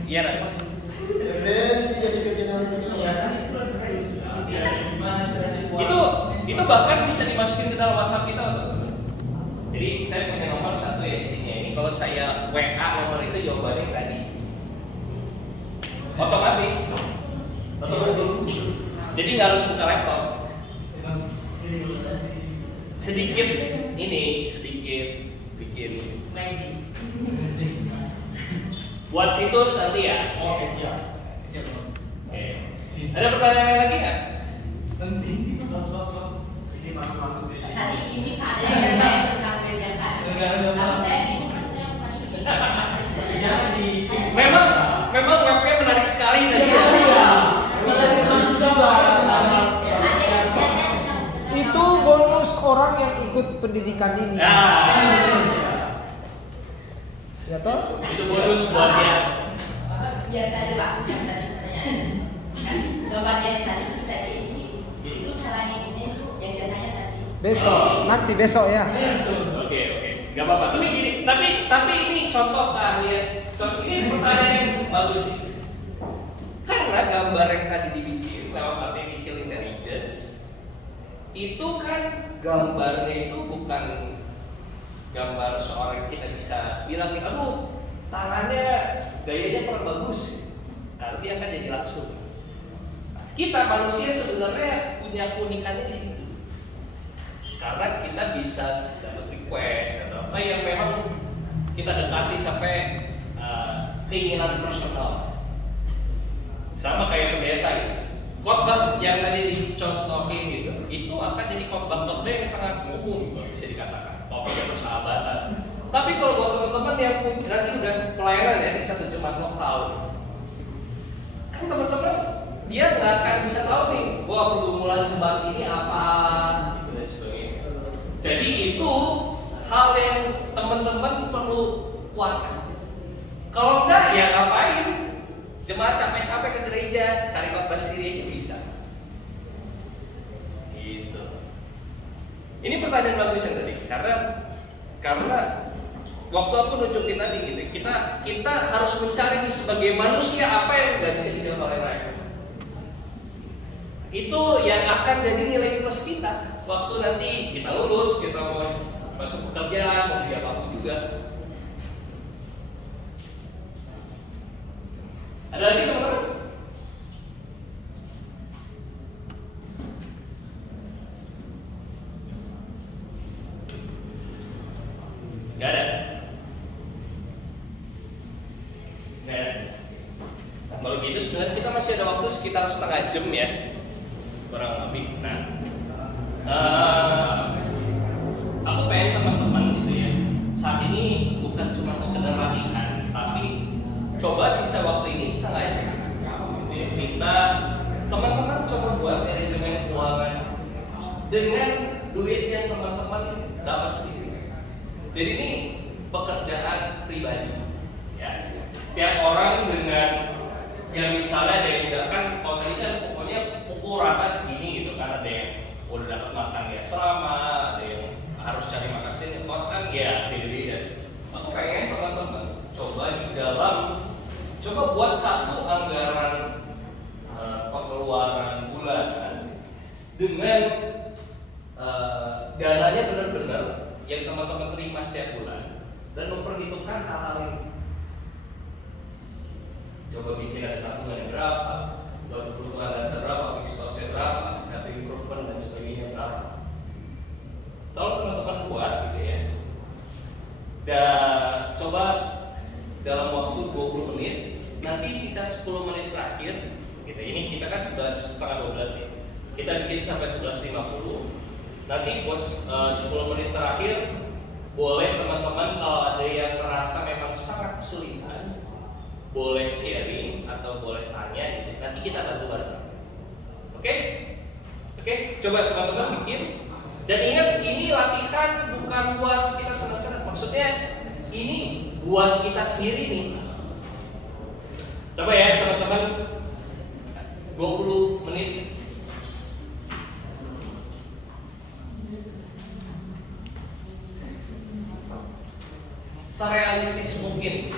iya nanti. Referensi jadi kerjaan Ya kan itu referensi. Gimana caranya buat? Itu bahkan bisa dimasukin ke dalam WhatsApp kita untuk. Jadi saya punya nomor satu ya di sini. Ini kalau saya WA nomor itu jawabannya tadi. Otomatis. Jadi nggak harus buka laptop. Sedikit bikin buat situs nanti ya. Oke, siap. Oke. Ada pertanyaan lagi nggak? Ini manusia. Tadi ini ada yang sedang kerjakan. Kalau saya bingung kan saya bukan ini. Jangan di Memang webnya menarik sekali tadi. Itu bonus orang yang ikut pendidikan ini. Ya toh? Itu bonus buat dia. Biasa ada maksudnya tadi pertanyaan. Kan gambarnya yang tadi bisa diisi. Itu caranya ini yang dia tanya tadi. Nanti besok ya. Oke. Gak apa-apa. Tapi ini contoh keahlian. Ini pertanyaan yang bagus sih. Karena gambar yang tadi dibikin lewat artificial intelligence itu kan gambarnya itu bukan gambar seorang yang kita bisa bilang nih, aduh tangannya gayanya kurang bagus, karena dia akan jadi langsung. Kita manusia sebenarnya punya keunikannya di situ, karena kita bisa dapat request atau apa yang memang kita dekati sampai keinginan personal. Sama kayak pendeta gitu. Khotbah yang tadi dicontohin gitu, itu akan jadi khotbah yang sangat umum bisa dikatakan, topiknya persahabatan. Tapi kalau buat teman-teman yang nanti sudah pelayanan ya di satu jemaat lokal, kan teman-teman dia nggak akan bisa tahu nih, wah pergumulan jemaat ini apa, gitu dan sebagainya. Jadi itu hal yang teman-teman perlu kuatkan. Kalau enggak ya ngapain? Jemaat capek-capek ke gereja, cari khotbah sendiri aja bisa. Gitu. Ini pertanyaan bagus yang tadi, karena waktu aku nunjukin tadi gitu, kita harus mencari nih sebagai manusia apa yang nggak bisa dijawab oleh mereka. Itu yang akan jadi nilai plus kita. Waktu nanti kita lulus, kita mau masuk pekerjaan, mau jadi apapun juga. Ada lagi teman-teman? Gak ada? Kalau gitu sebenarnya kita masih ada waktu sekitar setengah jam ya, kurang lebih. Nah, aku pengen teman-teman gitu ya, saat ini bukan cuma sekedar latihan, tapi coba sisa waktu ini setengah jam. Gitu ya. Kita teman-teman coba buat manajemen keuangan dengan duit yang teman-teman dapat sendiri. Jadi ini pekerjaan pribadi, ya. Tiap orang dengan yang misalnya ada yang tidak kan, kalau tadi kan pokoknya pukul rata segini gitu kan, ada yang udah dapat makan ya selama, ada yang harus cari makan sini kos kan ya beda-beda. Aku pengen teman-teman coba di dalam, coba buat satu anggaran pengeluaran bulanan dengan dananya benar-benar yang teman-teman terima setiap bulan dan memperhitungkan hal-hal ini. Coba bikin ada tabungan berapa, kebutuhan dasar berapa, fixed cost-nya berapa, satu improvement dan sebagainya berapa. Tolong teman-teman buat gitu ya. Dan coba dalam waktu 20 menit, nanti sisa 10 menit terakhir, gitu. Ini kita kan sudah setengah 12 nih. Kita bikin sampai 11.50. Nanti buat 10 menit terakhir, boleh teman-teman kalau ada yang merasa memang sangat kesulitan, boleh sharing atau boleh tanya gitu. Nanti kita bantu bareng. Oke? Oke, coba teman-teman bikin. Dan ingat, ini latihan bukan buat kita senang-senang. Maksudnya ini buat kita sendiri nih. Coba ya teman-teman, 20 menit. Serealistis mungkin